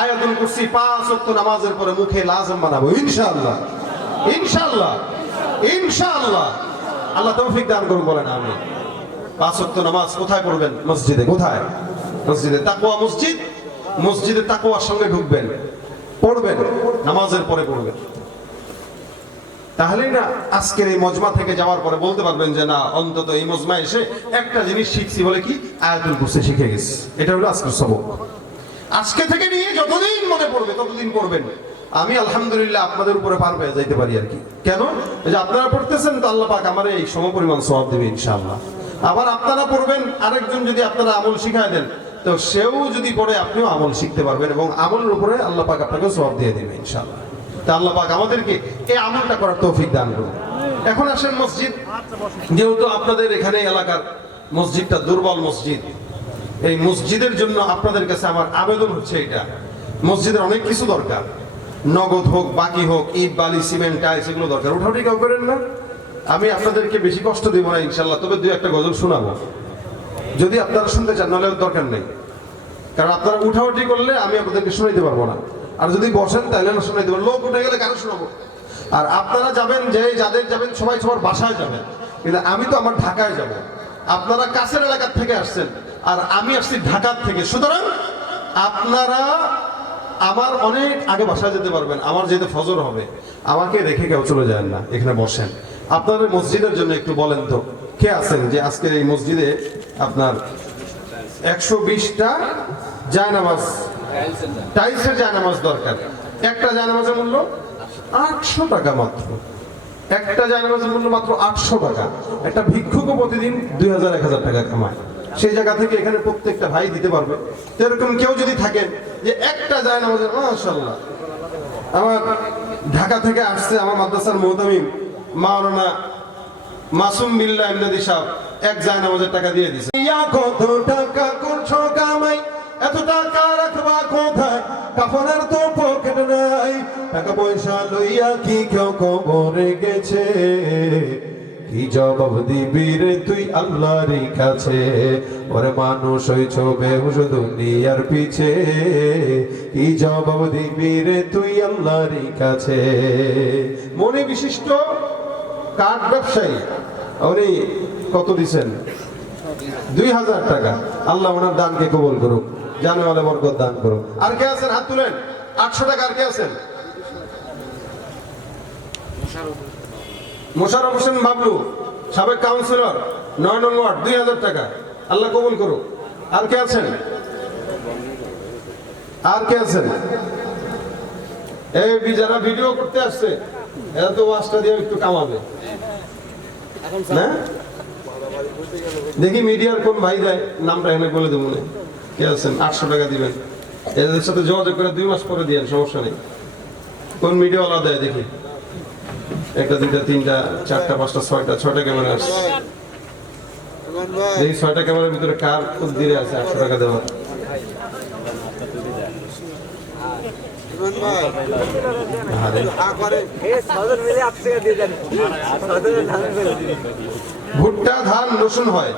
আয়াতুল কুরসি 5 ওয়াক্ত নামাজের পরে মুখে লাজম বানাবো ইনশাআল্লাহ, ইনশাআল্লাহ, ইনশাআল্লাহ। আল্লাহ তৌফিক দান করুন, বলেন আমিন। 5 ওয়াক্ত নামাজ কোথায় পড়বেন? মসজিদে। কোথায়? মসজিদে। তাকওয়া মসজিদ, মসজিদে তাকওয়ার সঙ্গে ঢুকবেন, পড়বেন, নামাজের পরে পড়বেন। তাহলেই না আজকের এই মজমা থেকে যাওয়ার পরে বলতে পারবেন যে না, অন্তত এই মজমা এসে একটা জিনিস শিখছি, বলে কি আয়াতুল কুরসি শিখে গেছি। এটা হলো আজকের সবক। আজকে থেকে নিয়ে যতদিন মনে পড়বে ততদিন পড়বেন। আমি আলহামদুলিল্লাহ আপনাদের উপরে পার পেয়ে যাইতে পারি আর কি। কেন? এই যে আপনারা পড়তেছেন তো আল্লাহ পাক আমার এই সমপরিমাণ সওয়াব দেবে ইনশাআল্লাহ। আবার আপনারা পড়বেন, আরেকজন যদি আপনারা আমল শিখায় দেন তো সেও যদি পড়ে আপনিও আমল শিখতে পারবেন, এবং আমলের উপরে আল্লাহ পাক আপনাকে সওয়াব দিয়ে দেবে ইনশাআল্লাহ। তা আল্লাহ পাক আমাদেরকে এই আমলটা করার তৌফিক দান করুন। এখন আসেন মসজিদ। যেহেতু আপনাদের এখানে এলাকার মসজিদটা দুর্বল মসজিদ, এই মসজিদের জন্য আপনাদের কাছে আমার আবেদন হচ্ছে, এটা মসজিদের অনেক কিছু দরকার, নগদ হোক, বাকি হোক, ইট, বালি, সিমেন্ট, টাইলস, এগুলো দরকার। উঠাউঠি কেউ করেন না, আমি আপনাদেরকে বেশি কষ্ট দিব না ইনশাআল্লাহ। তবে 2-1টা গজল শোনাবো যদি আপনারা শুনতে চান, নাহলে দরকার নেই। কারণ আপনারা উঠাউঠি করলে আমি আপনাদেরকে শোনাইতে পারবো না, আর যদি বসেন তাহলে না শোনাইতে পারবো। লোক উঠে গেলে কেন শোনাবো? আর আপনারা যাবেন, যাদের যাবেন সবাই সবার বাসায় যাবেন, কিন্তু আমি তো আমার ঢাকায় যাব। আপনারা কাছের এলাকার থেকে আসছেন আর আমি আসছি ঢাকার থেকে, সুতরাং আপনারা আমার অনেক আগে বাসায় যেতে পারবেন। আমার যেতে ফজর হবে, আমাকে রেখে কেউ চলে যায় না, এখানে বসেন। আপনাদের মসজিদের জন্য একটু বলেন তো কে আছেন যে আজকের এই মসজিদে আপনার 120টা জায়নামাজ, টাইলসের জায়নামাজ দরকার। একটা জায়নামাজের মূল্য 800 টাকা মাত্র, একটা জায়নামাজের মূল্য মাত্র 800 টাকা। একটা ভিক্ষুকও প্রতিদিন 2000-1000 টাকা কামায়, সেই জায়গা থেকে এখানে প্রত্যেকটা ভাই দিতে পারবে। এরকম কেউ যদি থাকেন যে একটা জায়নামাজের, মাশাআল্লাহ, আমার ঢাকা থেকে আসছে আমার মাদ্রাসার মুহতামিম মাওলানা মাসুম বিল্লাহ ইমদাদি সাহেব, এক জায়নামাজের টাকা দিয়ে দিয়েছে। ইয়া কত টাকা করছো কামাই, এত টাকা রাখবা কোথায়? কাফনের তো পকেট নাই, টাকা পয়সা লইয়া কি কেউ কবরে গেছে? কি জবাব দিবি রে তুই আল্লাহর কাছে? ওরে মানুষ হইছ বেহুশ দুনিয়ার পিছে, কি জবাব দিবি রে তুই আল্লাহর কাছে? মনে বিশিষ্ট কাঠ ব্যবসায়ী, উনি কত দিছেন? 2000 টাকা। আল্লাহ ওনার দানকে কবুল করুক, জানে ওয়ালা বরকত দান করুক। আর কে আছেন? হাত তুলেন। 800 টাকা। আর কে আছেন? মোশাররফ হোসেন বাবলু, সাবেক কাউন্সিলর, 9 নং ওয়ার্ড, 2000 টাকা। আল্লাহ কবুল করুক। আর কে আছেন? আর কে আছেন? এই যারা ভিডিও করতে আসছে এরা তো ওয়াজটা দিয়ে একটু কামাবে না? দেখি মিডিয়ার কোন ভাই দেয়, নামটা এখানে বলে দেবো। কে আছেন? 800 টাকা দিবেন। এদের সাথে যোগাযোগ করে 2 মাস পরে দিয়েন, সমস্যা নেই। কোন মিডিয়াওয়ালা দেয় দেখি? 1টা 2টা 3টা 4টা 5টা 6টা 6টা ক্যামেরা আছে। এই 6টা ক্যামেরার ভিতরে কার খুব ধীরে আছে 800 টাকা দেওয়া? ভুট্টা, ধান, রসুন হয়।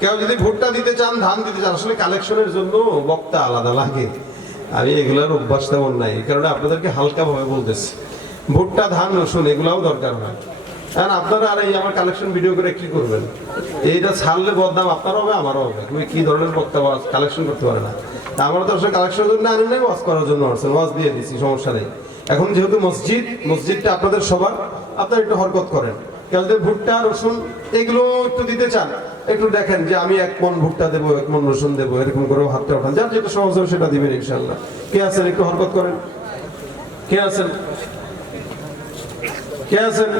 কেউ যদি ভুট্টা দিতে চান, ধান দিতে চান, আসলে কালেকশনের জন্য বক্তা আলাদা লাগে। আমি এগুলোর অভ্যাস তেমন নাই, এই কারণে আপনাদেরকে হালকা ভাবে বলতেছি। ভুট্টা, ধান, রসুন এগুলাও দরকার হয়। আপনারা আর এই আমার কালেকশন ভিডিও করে কি করবেন? এইটা ছাড়লে বদনাম আপনারও হবে আমারও হবে। তুমি কি ধরনের বক্তা কালেকশন করতে পারে না। আমরা তো আসলে কালেকশনের জন্য আনি নাই, ওয়াজ করার জন্য আসছেন, ওয়াজ দিয়ে দিচ্ছি, সমস্যা নেই। এখন যেহেতু মসজিদটা আপনাদের সবার, আপনারা একটু হরকত করেন। কেউ যদি ভুট্টা রসুন এগুলো একটু দিতে চান, একটু দেখেন যে আমি 1 মণ ভুট্টা দেবো, 1 মণ রসুন দেবো, এরকম করে হাতটা ওঠান, যার যেটা সহজ হবে সেটা দিবেন ইনশাল্লাহ। কে আছেন একটু হরকত করেন? কে আছেন? কে আছেন?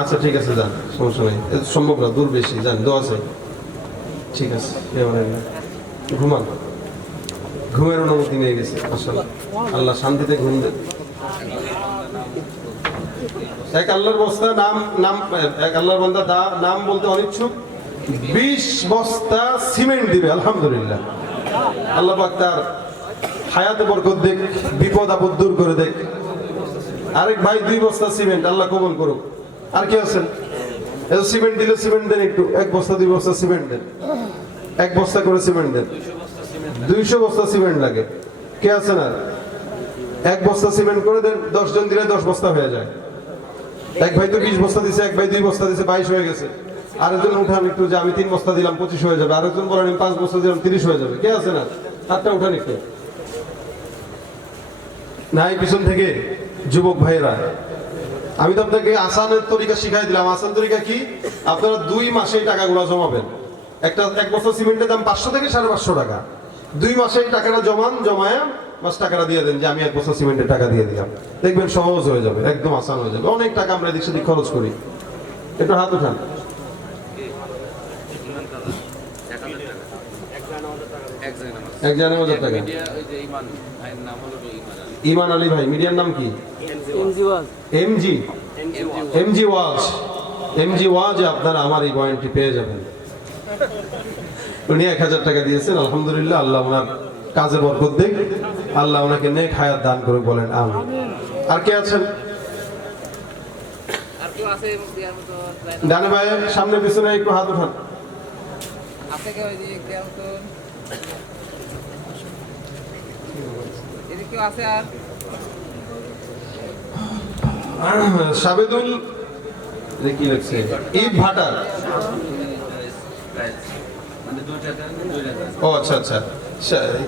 আচ্ছা ঠিক আছে, যান, সমস্যা নেই, সম্ভব না, দূর বেশি, যান, দোয়া চাই। ঠিক আছে, ঘুমান, ঘুমের অনুমতি নিয়ে গেছে। মাশাআল্লাহ, আল্লাহ শান্তিতে ঘুম দেন। এক আল্লাহর বস্তা এক আল্লাহর বান্দা নাম বলতে অনিচ্ছুক, 20 বস্তা সিমেন্ট দিবে। আলহামদুলিল্লাহ, আল্লাহ পাক তার হায়াতে বরকত দেখ, বিপদ আপদ দূর করে দেখ। আরেক ভাই 2 বস্তা সিমেন্ট, আল্লাহ কবুল করুক। আর কি আছেন? সিমেন্ট দিলে সিমেন্ট দেন একটু, 1 বস্তা 2 বস্তা সিমেন্ট দেন, 1 বস্তা করে সিমেন্ট দেন। 200 বস্তা সিমেন্ট লাগে। কে আছেন? আর 1 বস্তা সিমেন্ট করে দেন, 10 জন দিলে 10 বস্তা হয়ে যায়। এক ভাই তো 20 বস্তা দিছে, এক ভাই 2 বস্তা দিছে, 22 হয়ে গেছে। আরেকজন উঠান একটু, যে আমি 3 বস্তা দিলাম 25 হয়ে যাবে। আরেকজন বলেন আমি 5 বস্তা দিলাম 30 হয়ে যাবে। কে আছেন? আর হাতটা উঠান একটু। নাই পিছন থেকে যুবক ভাইরা, আমি তো আপনাকে আসানের তরিকা শিখাই দিলাম। আসান তরিকা কি? আপনারা 2 মাসে টাকাগুলো জমাবেন। 1 বস্তা সিমেন্টের দাম 500 থেকে 550 টাকা। 2 মাসে টাকাটা জমায়া বাস টাকাটা দিয়ে দেন, যে আমি 1 বস্তা সিমেন্টের টাকা দিয়ে দিলাম। দেখবেন সহজ হয়ে যাবে, একদম আসান হয়ে যাবে। অনেক টাকা আমরা এদিক সেদিক খরচ করি। একটু হাত উঠান। 1,000 টাকা। ইমান আলী ভাই, মিডিয়ার নাম কি? এমজি ওয়াজ। আপনারা আমার এই পয়েন্টটি পেয়ে যাবেন। উনি 1000 টাকা দিয়েছেন। আলহামদুলিল্লাহ, আল্লাহ ওনার কাজে বরকত দেখ, আল্লাহ ওনাকে নেক হায়াত দান করে, বলেন আমিন। আর কে আছেন? ডানে ভাই, সামনে পিছনে একটু হাত উঠান। সাবেদুল, কি লিখছে? ঈদ ভাটার। ও আচ্ছা আচ্ছা,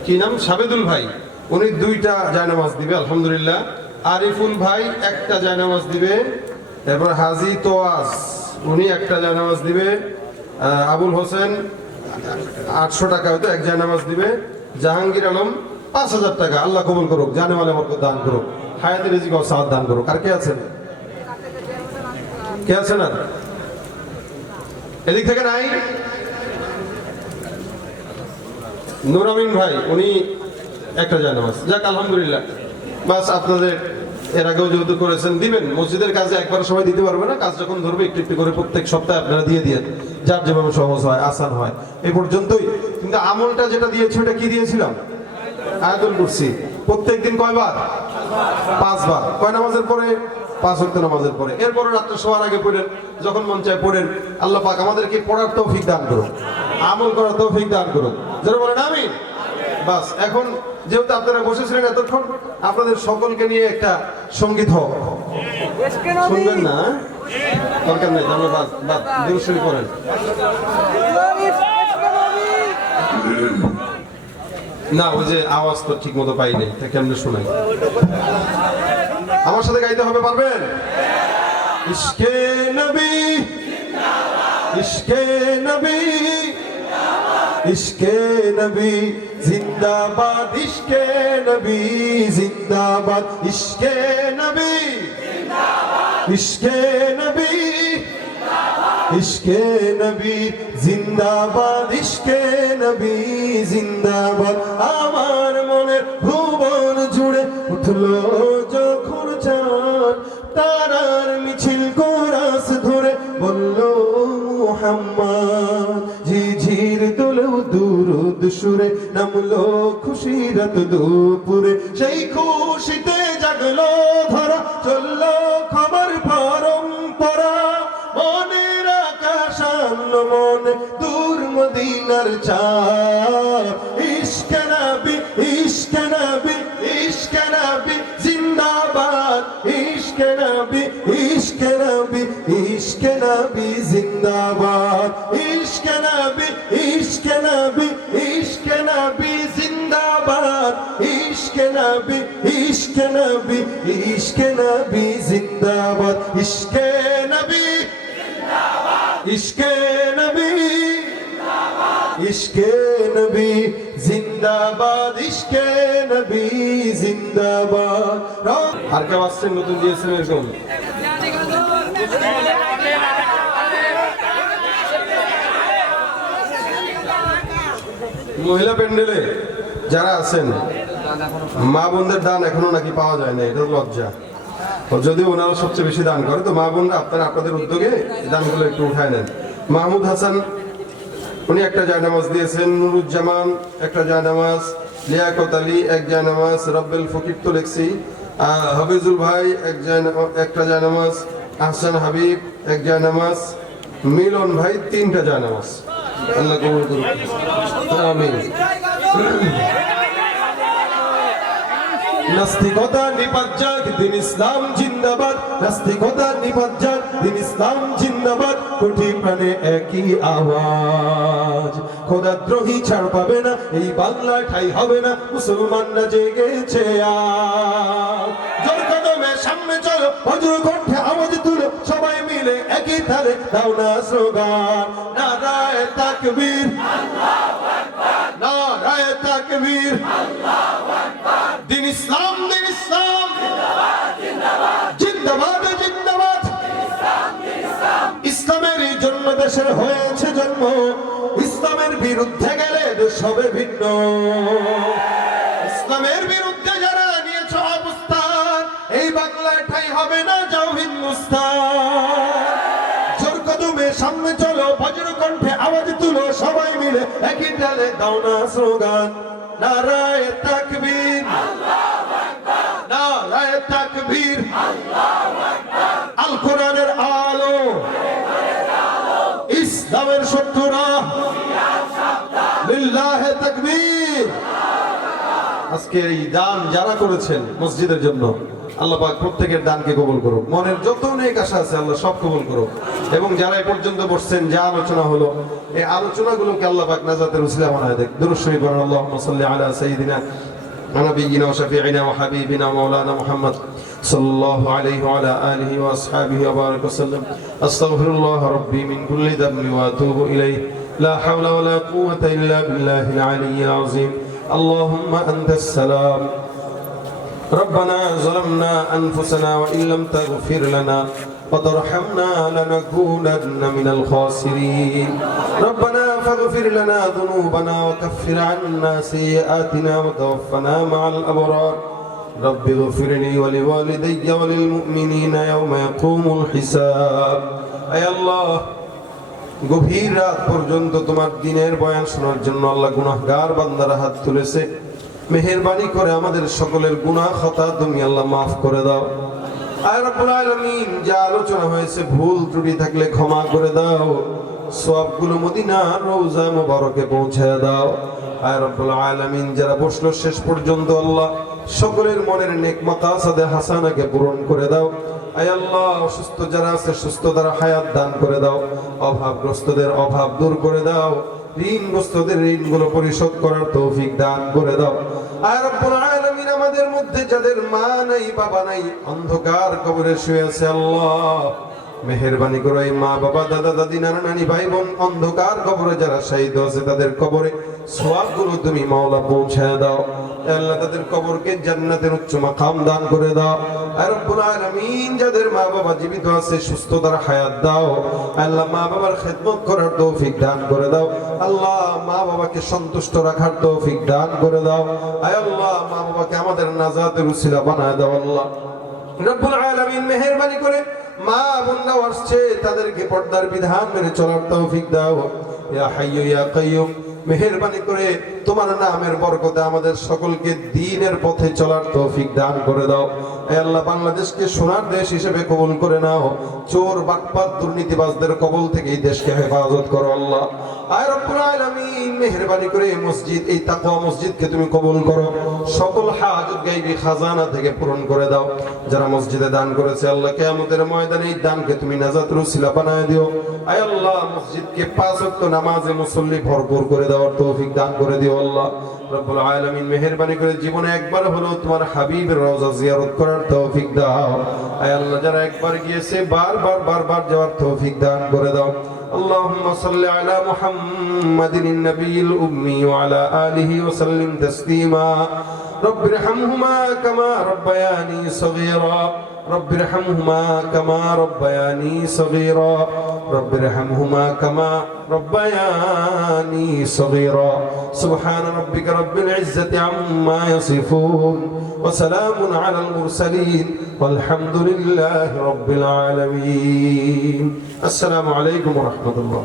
কি নাম? সাবেদুল ভাই, উনি 2টা জায়নামাজ দিবে। আলহামদুলিল্লাহ। আরিফুল ভাই 1টা জায়নামাজ দিবে। তারপর হাজি তোয়াজ, উনি 1টা জায়নামাজ দিবে। আবুল হোসেন 800 টাকা হয়তো 1 জায়নামাজ দিবে। জাহাঙ্গীর আলম 5000 টাকা। আল্লাহ কবুল করুক, জানে মালে বরকত দান করুক, হায়াতে রিজিক ও সাআত দান করুক। আর কে আছেন? কে আছেন? আর এদিক থেকে নাই? নূর আমিন ভাই, উনি 1টা জায়নামাজ। যাক, আলহামদুলিল্লাহ। বাস, আপনাদের এর আগেও যেহেতু করেছেন, দিবেন। মসজিদের কাজে একবার সবাই দিতে পারবে না, কাজ যখন ধরবে একটু একটু করে প্রত্যেক সপ্তাহে আপনারা দিয়ে দিয়েন, যার যেভাবে সহজ হয়, আসান হয়। এই পর্যন্তই। কিন্তু আমলটা যেটা দিয়েছি, ওটা কি দিয়েছিলাম? আয়াতুল কুরসি। প্রত্যেকদিন কয়বার? 5 বার। কয় নামাজের পরে? 5 ওয়াক্ত নামাজের পরে। এরপরে রাত্রে শোয়ার আগে পড়েন, যখন মন চায় পড়েন। আল্লাহ পাক আমাদেরকে পড়ার তৌফিক দান করুন, আমল করার তৌফিক দান করুন। যারা বলেন আমিন। বাস, এখন যেহেতু আপনারা বসেছিলেন এতক্ষণ, আপনাদের সকলকে নিয়ে একটা সঙ্গীত হোক। শুনবেন না? দরকার নেই, তাহলে বাদ দুরূদ শরীফ পড়েন। না, ওই যে আওয়াজ তো ঠিক মতো পাই নাই, তা কেমনে শোনাই? আমার সাথে গাইতে হবে, পারবেন? ইশকে নবী, ইশকে নবী, ইশকে নবী জিন্দাবাদ, ইশকে নবী জিন্দাবাদ, ইশকে নবী জিন্দাবাদ, ইশকে নবী জিন্দাবাদ, ইশকে নবী জিন্দাবাদ, ইশকে নবী জিন্দাবাদ। আমার মনের ভুবন জুড়ে উঠলো যখন চাঁদ, তারার মিছিল কোরাস ধরে বলল মুহাম্মদ। ঝিঝির দোলেও দুরুদ সুরে নামলো খুশিরাত দুপুরে, সেই খুশিতে জাগলো ধরা, চললো খবর পরম্পরা। মনের আকাশ টানলো মন দূর মদিনার চাঁদ ইশকে নবী ইশকে নবী ইশকে নবী জিন্দাবাদ ইশকে নবী ইশকে নবী ইশকে নবী জিন্দাবাদ ইশকে নবী ইশকে নবী ইশকে নবী জিন্দাবাদ ইশকে নবী ইশকে নবী ইশকে নবী জিন্দাবাদ ইশকে নবী জিন্দাবাদ ইশকে নবী জিন্দাবাদ ইশকে নবী জিন্দাবাদ ইশকে নবী জিন্দাবাদ আর কেউ আসছেন নতুন দিয়েছেন এরকম মহিলা প্যান্ডেলে যারা আছেন মা বোনদের দান এখনো নাকি পাওয়া যায় না, এটা লজ্জা। যদিও ওনারা সবচেয়ে বেশি দান করে, তো মা বোনরা আপনারা আপনাদের উদ্যোগে দানগুলো একটু উঠায় নেন। মাহমুদ হাসান উনি একটা জায়নামাজ দিয়েছেন, নুরুজ্জামান একটা জায়নামাজ, লিয়াকত আলী এক জায়নামাজ, রব্বেল ফকির তো লেখছি, হাফিজুল ভাই একটা জায়নামাজ, আহসান হাবিব এক জায়নামাজ, মিলন ভাই 3টা জায়নামাজ। আল্লাহ কবুল করুন, আমিন। নাস্তিকতা নিপাত যাক, দিন ইসলাম জিন্দাবাদ। নাস্তিকতা নিপাত যাক, দিন ইসলাম জিন্দাবাদ। কোটি প্রাণে একই আওয়াজ, খোদাদ্রোহী ছাড় পাবে না, এই বাংলায় ঠাই হবে না, মুসলমানরা জেগেছে আজ। জোর কদমে সামনে চলো, বজ্র কণ্ঠে আওয়াজ তুলো, সবাই মিলে একই তালে দাও না স্লোগান, নারায়ে তাকবীর, আল্লাহু আকবার, নারায়ে তাকবীর, আল্লাহু আকবার। দিন ইসলাম, দিন ইসলাম, জিন্দাবাদ, জিন্দাবাদ, জিন্দাবাদ, জিন্দাবাদ। ইসলামের জন্য দেশের হয়েছে জন্ম, ইসলামের বিরুদ্ধে গেলে দেশ হবে ভিন্ন। ইসলামের বিরুদ্ধে যারা নিয়েছ অবস্থান, এই বাংলায় ঠাই হবে না, যাও হিন্দুস্তান। জোর কদমে সামনে চলো, বজ্র কণ্ঠে আওয়াজ তুলো, সবাই মিলে একই তালে দাও না স্লোগান, নারায়ে তাকবীর, আল্লাহু আকবার, নারায়ে তাকবীর, আল্লাহু আকবার। আল কোরআনের আলো, ইসলামের শত্রুরা, লিল্লাহে তাকবীর। আজকে এই দান যারা করেছেন মসজিদের জন্য, আল্লাহ পাক প্রত্যেকের দানকে কবুল করুক। মনের যত নেক আশা আছে আল্লাহ সব কবুল করুক। এবং যারা এই পর্যন্ত বসছেন, যা আলোচনা হলো, এই আলোচনাগুলোকে আল্লাহ পাক নাজাতের উসিলা বানায় দেখ। দুরূদ শরীফ পড়ুন, আল্লাহুম্মা সাল্লি আলা সাইয়্যিদিনা ওয়া নাবিয়্যিনা ওয়া শাফিঈনা ওয়া হাবিবিনা মাওলানা মুহাম্মদ সাল্লাল্লাহু আলাইহি ওয়া আলা আলিহি ওয়া আসহাবিহি ওয়া বারাক ওয়া সাল্লাম। আস্তাগফিরুল্লাহ রাব্বি মিন কুল্লি যামবি ওয়া আতুবু ইলাইহি, লা হাওলা ওয়া লা কুওয়াতা ইল্লা বিল্লাহিল আলিয়্যিল আযীম। আল্লাহুম্মা আনতাস সালাম। ربنا ظلمنا أنفسنا وإن لم تغفر لنا وترحمنا لنكونن من الخاسرين. ربنا فاغفر لنا ذنوبنا وكفر عنا سيئاتنا وتوفنا مع الأبرار. رب اغفر لي ولوالدي وللمؤمنين يوم يقوم الحساب. أي الله, গভীর রাত পর্যন্ত তোমার দ্বীনের বয়ান শোনার জন্য আল্লাহ গুনাহগার বান্দারা হাত তুলেছে। মেহেরবানি করে আমাদের সকলের গুনাহ খাতা তুমি আল্লাহ মাফ করে দাও। আয় রব্বুল আলামিন, যা আলোচনা হয়েছে ভুল ত্রুটি থাকলে ক্ষমা করে দাও। সওয়াবগুলো মদিনার রওজা মুবারকে পৌঁছায় দাও। আয় রব্বুল আলামিন, যারা বসলো শেষ পর্যন্ত আল্লাহ সকলের মনের নেক মাকাসাদে হাসানাকে পূরণ করে দাও। আয় আল্লাহ, অসুস্থ যারা আছে সুস্থতার হায়াত দান করে দাও। অভাবগ্রস্তদের অভাব দূর করে দাও। ঋণগ্রস্তদের ঋণগুলো পরিশোধ করার তৌফিক দান করে দাও। আয় রব্বুল আলামিন, আমাদের মধ্যে যাদের মা নাই বাবা নাই, অন্ধকার কবরে শুয়ে আছে, আল্লাহ মেহেরবানি করে এই মা বাবা দাদা দাদি নানা নানি ভাই বোন অন্ধকার কবরে যারা শহীদ আছে তাদের কবরে সওয়াবগুলো তুমি মাওলা পৌঁছায় দাও। আল্লাহ তাদের কবরকে জান্নাতের উচ্চ মাকাম দান করে দাও। আর রব্বুল আলামিন, যাদের মা বাবা জীবিত আছে সুস্থতার হায়াত দাও। আল্লাহ মা বাবার খেদমত করার তৌফিক দান করে দাও। আল্লাহ মা বাবাকে সন্তুষ্ট রাখার তৌফিক দান করে দাও। আয় আল্লাহ, মা বাবাকে আমাদের নাজাতের উসিলা বানায় দাও। আল্লাহ রব্বুল আলামিন, মেহেরবানি করে মা বোনরা আসছে, তাদেরকে পর্দার বিধান মেনে চলার তৌফিক দাও। ইয়া হাইয়্যু ইয়া কাইয়্যুম, মেহেরবানি করে তোমার নামের বরকতে আমাদের সকলকে দ্বীনের পথে চলার তৌফিক দান করে দাও। হে আল্লাহ, বাংলাদেশকে সোনার দেশ হিসেবে কবুল করে নাও। চোর বাটপাত দুর্নীতিবাজদের কবল থেকে এই দেশকে হেফাজত করো আল্লাহ। আয় রব্বুল আলামিন, মেহেরবানি করে এই মসজিদ, এই তাকওয়া মসজিদকে তুমি কবুল করো। সকল হাজত গায়বী খাজানা থেকে পূরণ করে দাও। যারা মসজিদে দান করেছে আল্লাহ, কিয়ামতের ময়দানে এই দানকে তুমি নাজাতের উসিলা বানায় দিও। আয় আল্লাহ, মসজিদকে 5 ওয়াক্ত নামাজে মুসল্লি ভরপুর করে দেওয়ার তৌফিক দান করে দিও আল্লাহ রব্বুল আলামিন। মেহেরবানি করে জীবনে একবার হলেও তোমার হাবিবের রওজা জিয়ারত করার তৌফিক দাও। আয় আল্লাহ, যারা একবার গিয়েছে বারবার যাওয়ার তৌফিক দান করে দাও। اللهم صل على محمد النبي الأمي وعلى آله وسلم تسليما. رب ارحمهما كما ربياني صغيرا. رب ارحمهما كما ربياني صغيرا. رب ارحمهما كما ربياني صغيرا. سبحان ربك رب العزة عما يصفون وسلام على المرسلين والحمد لله رب العالمين. السلام عليكم ورحمة الله.